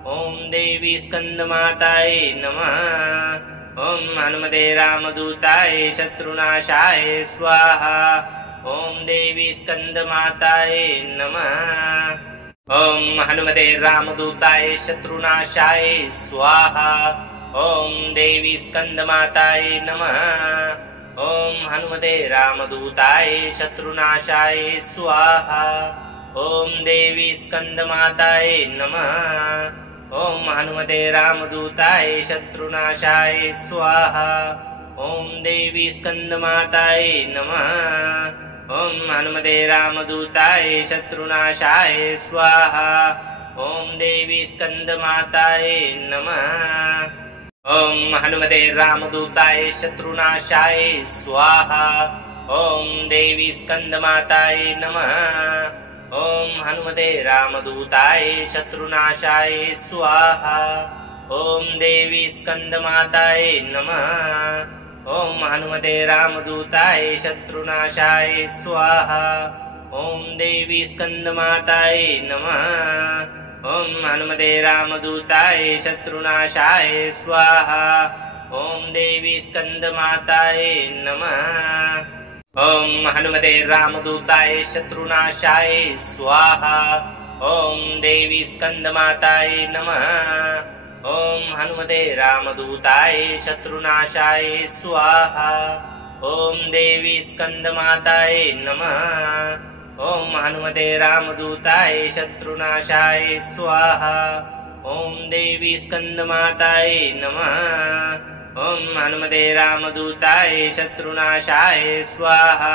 ॐ देवी स्कन्दमाताय नमः। ॐ हनुमते रामदूताय शत्रुनाशाय स्वाहा। ॐ देवी स्कन्दमाताय नमः। ॐ हनुमते रामदूताय शत्रुनाशाय स्वाहा। ॐ देवी स्कन्दमाताय नमः। ॐ हनुमते रामदूताय शत्रुनाशाय स्वाहा। ॐ देवी स्कन्दमाताय नमः। ॐ हनुमते रामदूताय शत्रुनाशाय स्वाहा। ॐ देवी स्कन्दमाताय नमः। ॐ हनुमते रामदूताय शत्रुनाशाय स्वाहा। ॐ देवी स्कन्दमाताय नमः। ॐ हनुमते रामदूताय शत्रुनाशाय स्वाहा। ॐ देवी स्कन्दमाताय नमः। ॐ हनुमते रामदूताय शत्रुनाशाय स्वाहा। ॐ देवी स्कन्दमाताय नमः। ॐ हनुमते रामदूताय शत्रुनाशाय स्वाहा। ॐ देवी स्कन्दमाताय नमः। ॐ हनुमते रामदूताय शत्रुनाशाय स्वाहा। ॐ देवी स्कन्दमाताय नमः। ॐ हनुमते रामदूताय शत्रुनाशाय स्वाहा। ॐ देवी स्कन्दमाताय नमः। ॐ हनुमते रामदूताय शत्रुनाशाय स्वाहा। ॐ देवी स्कन्दमाताय नमः। ॐ हनुमते रामदूताय शत्रुनाशाय स्वाहा। ॐ देवी स्कन्दमाताय नमः। ॐ हनुमते रामदूताय शत्रुनाशाय स्वाहा।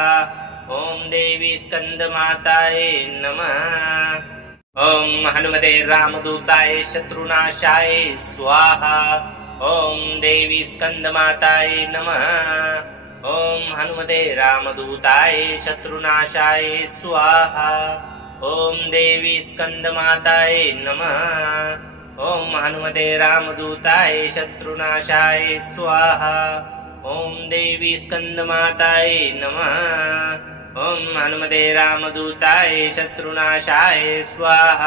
ॐ देवी स्कन्दमाताय नमः। ॐ हनुमते रामदूताय शत्रुनाशाय स्वाहा। ॐ देवी स्कन्दमाताय नमः। ॐ हनुमते रामदूताय शत्रुनाशाय स्वाहा। ॐ देवी स्कन्दमाताय नमः। ॐ हनुमते रामदूताय शत्रुनाशाय स्वाहा। ॐ देवी स्कन्दमाताय नमः। ॐ हनुमते रामदूताय शत्रुनाशाय स्वाहा।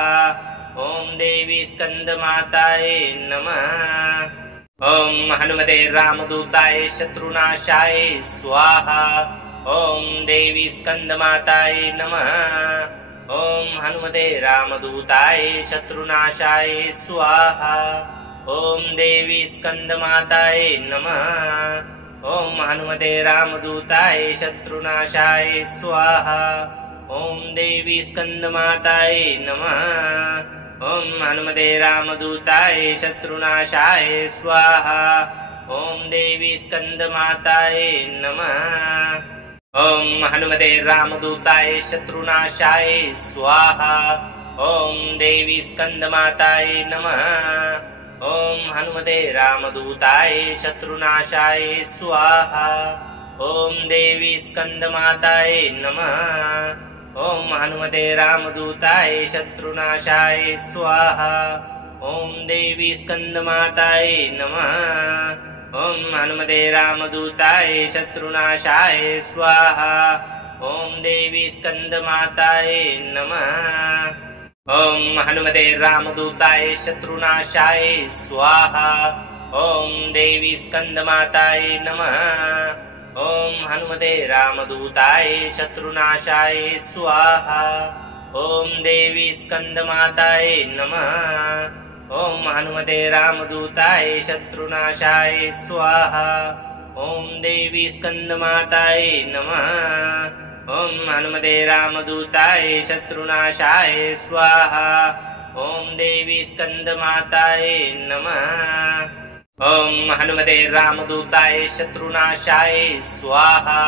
ॐ देवी स्कन्दमाताय नमः। ॐ हनुमते रामदूताय शत्रुनाशाय स्वाहा। ॐ देवी स्कन्दमाताय नमः। ॐ हनुमते रामदूताय शत्रुनाशाय स्वाहा। ॐ देवी स्कन्दमाताय नमः। ॐ हनुमते रामदूताय शत्रुनाशाय स्वाहा। ॐ देवी स्कन्दमाताय नमः। ॐ हनुमते रामदूताय शत्रुनाशाय स्वाहा। ॐ देवी स्कन्दमाताय नमः। ॐ हनुमते रामदूताय शत्रुनाशाय स्वाहा। ॐ देवी स्कन्दमाताय नमः। ॐ हनुमते रामदूताय शत्रुनाशाय स्वाहा। ॐ देवी स्कन्दमाताय नमः। ॐ हनुमते रामदूताय शत्रुनाशाय स्वाहा। ॐ देवी स्कन्दमाताय नमः। ॐ हनुमते रामदूताय शत्रुनाशाय स्वाहा। ॐ देवी स्कन्दमाताय नमः। ॐ हनुमते रामदूताय शत्रुनाशाय स्वाहा। ॐ देवी स्कन्दमातायै नमः। ॐ हनुमते रामदूताय शत्रुनाशाय स्वाहा। ॐ देवी स्कन्दमातायै नमः। ॐ हनुमते रामदूताय शत्रुनाशाय स्वाहा। ॐ देवी स्कन्दमातायै नमः। ॐ हनुमते रामदूताय शत्रुनाशाय स्वाहा। ॐ देवी स्कन्दमातायै नमः। ॐ हनुमते रामदूताय शत्रुनाशाय स्वाहा।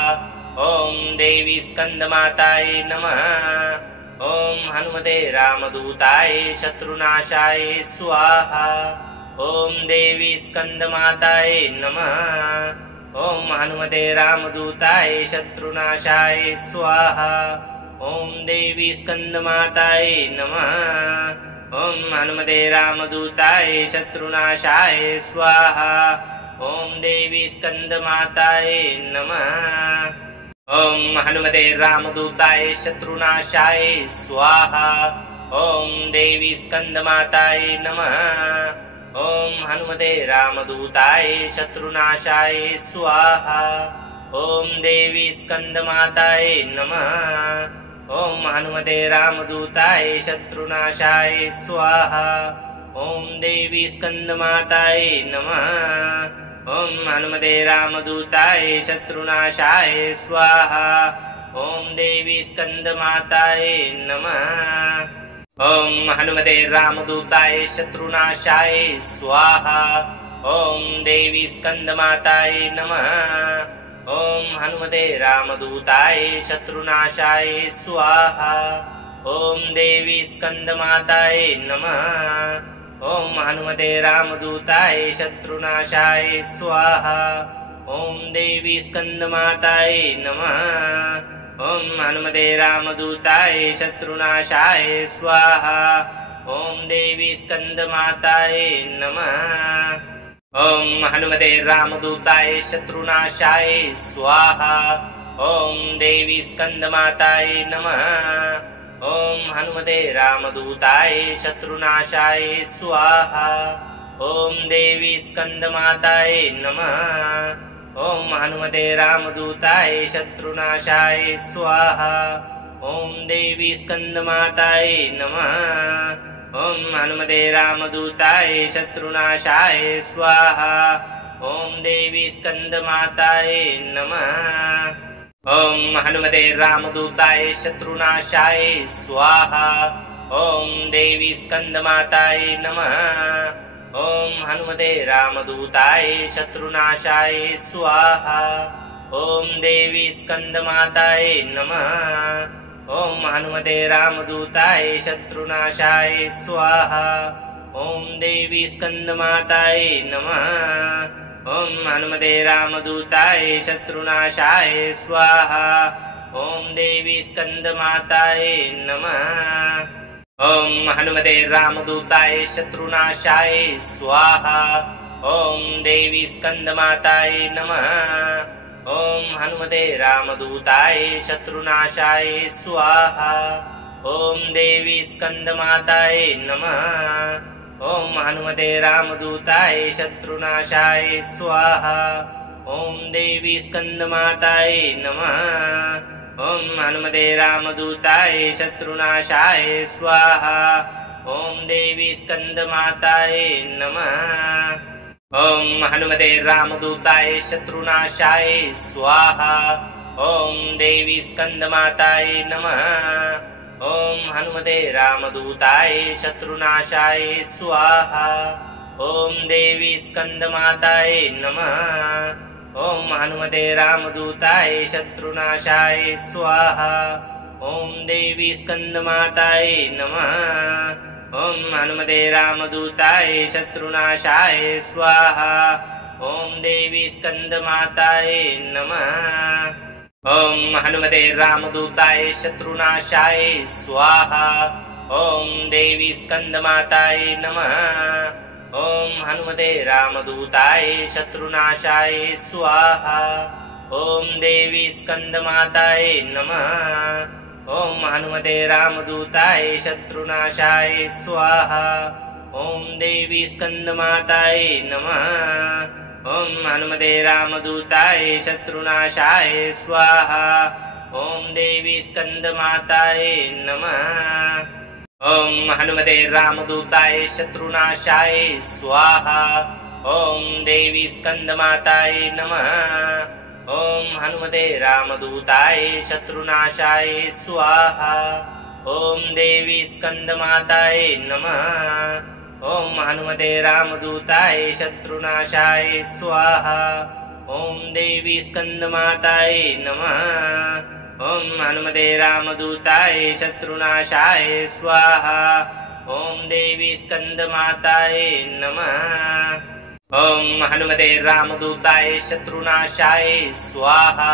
ॐ देवी स्कन्दमातायै नमः। ॐ हनुमते रामदूताय शत्रुनाशाय स्वाहा। ॐ देवी स्कन्दमातायै नमः। ॐ हनुमते रामदूताय शत्रुनाशाय स्वाहा। ॐ देवी स्कन्दमातायै नमः। ॐ हनुमते रामदूताय शत्रुनाशाय स्वाहा। ॐ देवी स्कन्दमातायै नमः। ॐ हनुमते रामदूताय शत्रुनाशाय स्वाहा। ॐ देवी स्कन्दमातायै नमः। ॐ हनुमते रामदूताय शत्रुनाशाय स्वाहा। ॐ देवी स्कन्दमातायै नमः। ॐ हनुमते रामदूताय शत्रुनाशाय स्वाहा। ॐ देवी स्कन्दमातायै नमः। ॐ हनुमते रामदूताय शत्रुनाशाय स्वाहा। ॐ देवी स्कन्दमातायै नमः। ॐ हनुमते रामदूताय शत्रुनाशाय स्वाहा। ॐ देवी स्कन्दमातायै नमः। ॐ हनुमते रामदूताय शत्रुनाशाय स्वाहा। ॐ देवी स्कन्दमातायै नमः। ॐ हनुमते रामदूताय शत्रुनाशाय स्वाहा। ॐ देवी स्कन्दमातायै नमः। ॐ हनुमते रामदूताय शत्रुनाशाय स्वाहा। ॐ देवी स्कन्दमातायै नमः। ॐ हनुमते रामदूताय शत्रुनाशाय स्वाहा। ॐ देवी स्कन्दमातायै नमः। ॐ हनुमते रामदूताय शत्रुनाशाय स्वाहा। ॐ देवी स्कन्दमातायै नमः। ॐ हनुमते रामदूताय शत्रुनाशाय स्वाहा। ॐ देवी स्कन्दमातायै नमः। ॐ हनुमते रामदूताय शत्रुनाशाय स्वाहा। ॐ देवी स्कन्दमातायै नमः। ॐ हनुमते रामदूताय शत्रुनाशाय स्वाहा। ॐ देवी स्कन्दमातायै नमः। ॐ हनुमते रामदूताय शत्रुनाशाय स्वाहा। ॐ देवी स्कन्दमातायै नमः। ॐ हनुमते रामदूताय शत्रुनाशाय स्वाहा। ॐ देवी स्कन्दमातायै नमः। ॐ हनुमते रामदूताय शत्रुनाशाय स्वाहा। ॐ देवी स्कन्दमातायै नमः। ॐ हनुमते रामदूताय शत्रुनाशाय स्वाहा। ॐ देवी स्कन्दमातायै नमः। ॐ हनुमते रामदूताय शत्रुनाशाय स्वाहा। ॐ देवी स्कन्दमातायै नमः। ॐ हनुमते रामदूताय शत्रुनाशाय स्वाहा। ॐ देवी स्कन्दमातायै नमः। ॐ हनुमते रामदूताय शत्रुनाशाय स्वाहा। ॐ देवी स्कन्दमातायै नमः। ॐ हनुमते रामदूताय शत्रुनाशाय स्वाहा। ॐ देवी स्कन्दमातायै नमः। ॐ हनुमते रामदूताय शत्रुनाशाय स्वाहा। ॐ देवी स्कन्दमातायै नमः। ॐ हनुमते रामदूताय शत्रुनाशाय स्वाहा। ॐ देवी स्कन्दमातायै नमः। ॐ हनुमते रामदूताय शत्रुनाशाय स्वाहा। ॐ देवी स्कन्दमातायै नमः। ॐ हनुमते रामदूताय शत्रुनाशाय स्वाहा। ॐ देवी स्कन्दमातायै नमः। ॐ हनुमते रामदूताय शत्रुनाशाय स्वाहा। ॐ देवी स्कन्दमातायै नमः। ॐ हनुमते रामदूताय शत्रुनाशाय स्वाहा। ॐ देवी स्कन्दमातायै नमः। ॐ हनुमते रामदूताय शत्रुनाशाय स्वाहा। ॐ देवी स्कन्दमातायै नमः। ॐ हनुमते रामदूताय शत्रुनाशाय स्वाहा। ॐ देवी स्कन्दमातायै नमः। ॐ हनुमते रामदूताय शत्रुनाशाय स्वाहा। ॐ देवी स्कन्दमातायै नमः। ॐ हनुमते रामदूताय शत्रुनाशाय स्वाहा। ॐ देवी स्कन्दमातायै नमः। ॐ हनुमते रामदूताय शत्रुनाशाय स्वाहा। ॐ देवी स्कन्दमातायै नमः। ॐ हनुमते रामदूताय शत्रुनाशाय स्वाहा।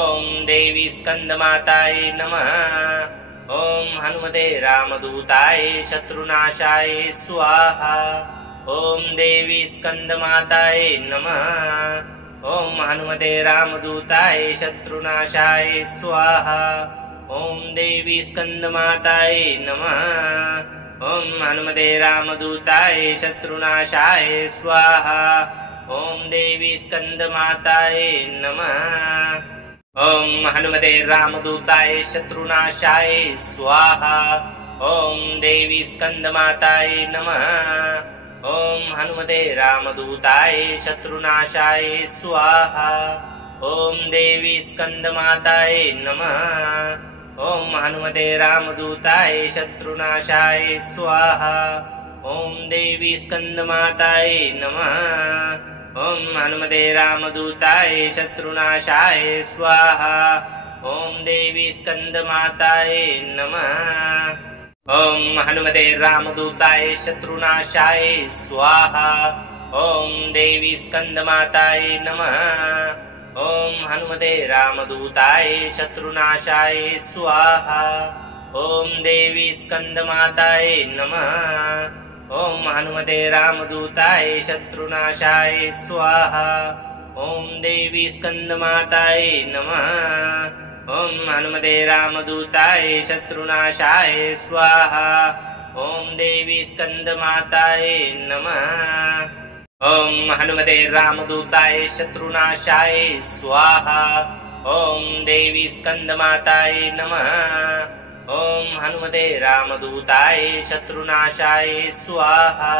ॐ देवी स्कन्दमातायै नमः। ॐ हनुमते रामदूताय शत्रुनाशाय स्वाहा। ॐ देवी स्कन्दमातायै नमः। ॐ हनुमते रामदूताय शत्रुनाशाय स्वाहा। ॐ देवी स्कन्दमातायै नमः। ॐ हनुमते रामदूताय शत्रुनाशाय स्वाहा। ॐ देवी स्कन्दमातायै नमः। ॐ हनुमते रामदूताय शत्रुनाशाय स्वाहा। ॐ देवी स्कन्दमातायै नमः। ॐ हनुमते रामदूताय शत्रुनाशाय स्वाहा। ॐ देवी स्कन्दमातायै नमः। ॐ हनुमते रामदूताय शत्रुनाशाय स्वाहा। ॐ देवी स्कन्दमातायै नमः। ॐ हनुमते रामदूताय शत्रुनाशाय स्वाहा। ॐ देवी स्कन्दमातायै नमः। ॐ हनुमते रामदूताय शत्रुनाशाय स्वाहा। ॐ देवी स्कन्दमातायै नमः। ॐ हनुमते रामदूताय शत्रुनाशाय स्वाहा। ॐ देवी स्कन्दमातायै नमः। ॐ हनुमते रामदूताय शत्रुनाशाय स्वाहा। ॐ देवी स्कन्दमातायै नमः। ॐ हनुमते रामदूताय शत्रुनाशाय स्वाहा। ॐ देवी स्कन्दमातायै नमः। ॐ हनुमते रामदूताय शत्रुनाशाय स्वाहा। ॐ देवी स्कन्दमातायै नमः। ॐ हनुमते रामदूताय शत्रुनाशाय स्वाहा।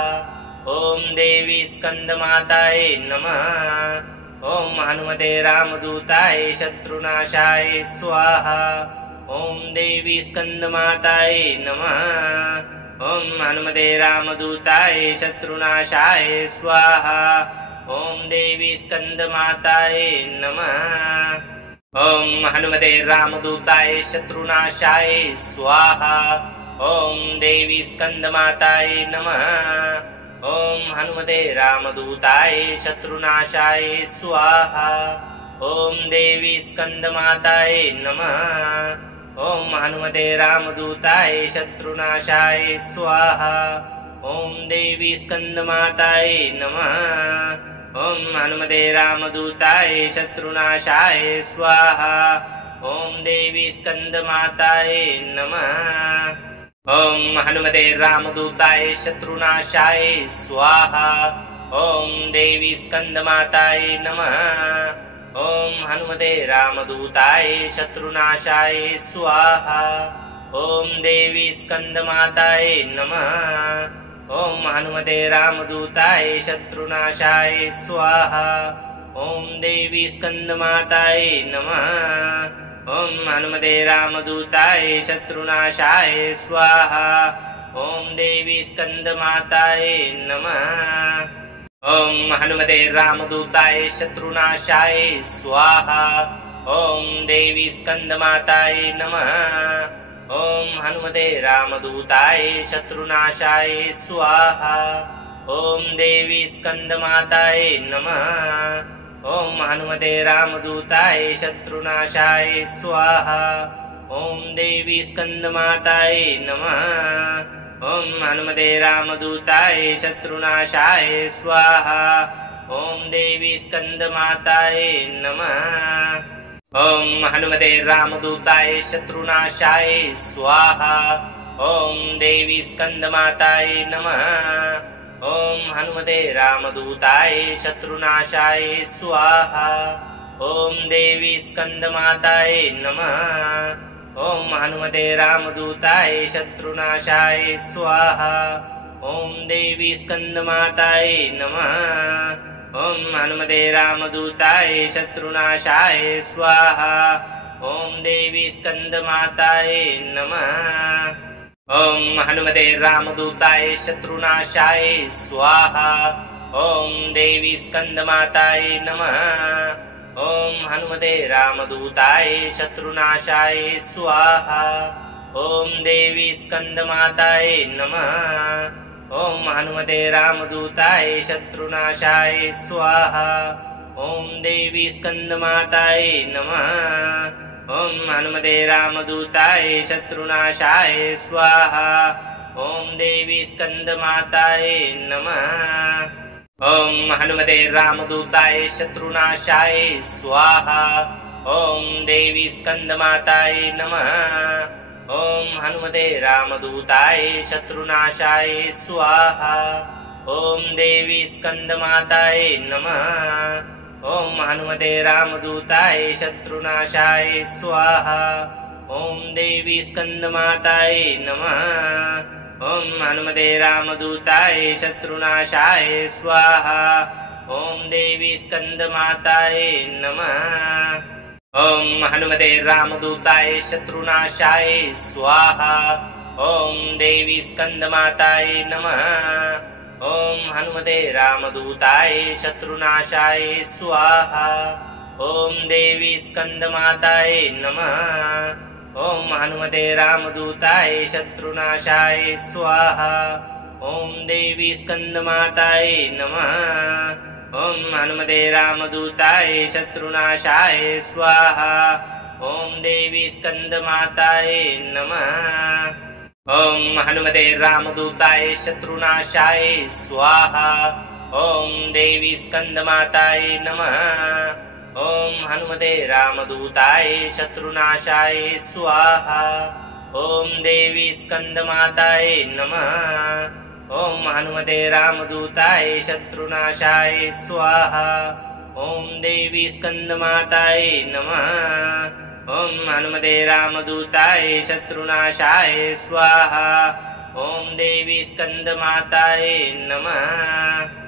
ॐ देवी स्कन्दमातायै नमः। ॐ हनुमते रामदूताय शत्रुनाशाय स्वाहा। ॐ देवी स्कन्दमातायै नमः। ॐ हनुमते रामदूताय शत्रुनाशाय स्वाहा। ॐ देवी स्कन्दमातायै नमः। ॐ हनुमते रामदूताय शत्रुनाशाय स्वाहा। ॐ देवी स्कन्दमातायै नमः। ॐ हनुमते रामदूताय शत्रुनाशाय स्वाहा। ॐ देवी स्कन्दमातायै नमः। ॐ हनुमते रामदूताय शत्रुनाशाय स्वाहा। ॐ देवी स्कन्दमातायै नमः। ॐ हनुमते रामदूताय शत्रुनाशाय स्वाहा। ॐ देवी स्कन्दमातायै नमः। ॐ हनुमते रामदूताय शत्रुनाशाय स्वाहा। ॐ देवी स्कन्दमातायै नमः। ॐ हनुमते रामदूताय शत्रुनाशाय स्वाहा। ॐ देवी स्कन्दमातायै नमः। ॐ हनुमते रामदूताय शत्रुनाशाय स्वाहा। ॐ देवी स्कन्दमातायै नमः। ॐ हनुमते रामदूताय शत्रुनाशाय स्वाहा। ॐ देवी स्कन्दमातायै नमः। ॐ हनुमते रामदूताय शत्रुनाशाय स्वाहा। ॐ देवी स्कन्दमातायै नमः। ॐ हनुमते रामदूताय शत्रुनाशाय स्वाहा। ॐ देवी स्कन्दमातायै नमः। ॐ हनुमते रामदूताय शत्रुनाशाय स्वाहा। ॐ देवी स्कन्दमातायै नमः। ॐ हनुमते रामदूताय शत्रुनाशाय स्वाहा। ॐ देवी स्कन्दमातायै नमः। ॐ हनुमते रामदूताय शत्रुनाशाय स्वाहा। ॐ देवी स्कन्दमातायै नमः। ॐ हनुमते रामदूताय शत्रुनाशाय स्वाहा। ॐ देवी स्कन्दमातायै नमः। ॐ हनुमते रामदूताय शत्रुनाशाय स्वाहा। ॐ देवी स्कन्दमातायै नमः। ॐ हनुमते रामदूताय शत्रुनाशाय स्वाहा। ॐ देवी स्कन्दमातायै नमः। ॐ हनुमते रामदूताय शत्रुनाशाय स्वाहा। ॐ देवी स्कन्दमातायै नमः। ॐ हनुमते रामदूताय शत्रुनाशाय स्वाहा। ॐ देवी स्कन्दमातायै नमः। ॐ हनुमते रामदूताय शत्रुनाशाय स्वाहा। ॐ देवी स्कन्दमातायै नमः। ॐ हनुमते रामदूताय शत्रुनाशाय स्वाहा। ॐ देवी स्कन्दमातायै नमः। ॐ हनुमते रामदूताय शत्रुनाशाय स्वाहा। ॐ देवी स्कन्दमातायै नमः। ॐ हनुमते रामदूताय शत्रुनाशाय स्वाहा। ॐ देवी स्कन्दमातायै नमः। ॐ हनुमते रामदूताय शत्रुनाशाय स्वाहा। ॐ देवी स्कन्दमातायै नमः। ॐ हनुमते रामदूताय शत्रुनाशाय स्वाहा। ॐ देवी स्कन्दमातायै नमः। ॐ हनुमते रामदूताय शत्रुनाशाय स्वाहा। ॐ देवी स्कन्दमातायै नमः। ॐ हनुमते रामदूताय शत्रुनाशाय स्वाहा। ॐ देवी स्कन्दमातायै नमः। ॐ हनुमते रामदूताय शत्रुनाशाय स्वाहा। ॐ देवी स्कन्दमातायै नमः। ॐ हनुमते रामदूताय शत्रुनाशाय स्वाहा। ॐ देवी स्कन्दमातायै नमः। ॐ हनुमते रामदूताय शत्रुनाशाय स्वाहा। ॐ देवी स्कन्दमातायै नमः। ॐ हनुमते रामदूताय शत्रुनाशाय स्वाहा। ॐ देवी स्कन्दमातायै नमः। ॐ हनुमते रामदूताय शत्रुनाशाय स्वाहा। ॐ देवी स्कन्दमातायै नमः। ॐ हनुमते रामदूताय शत्रुनाशाय स्वाहा। ॐ देवी स्कन्दमातायै नमः।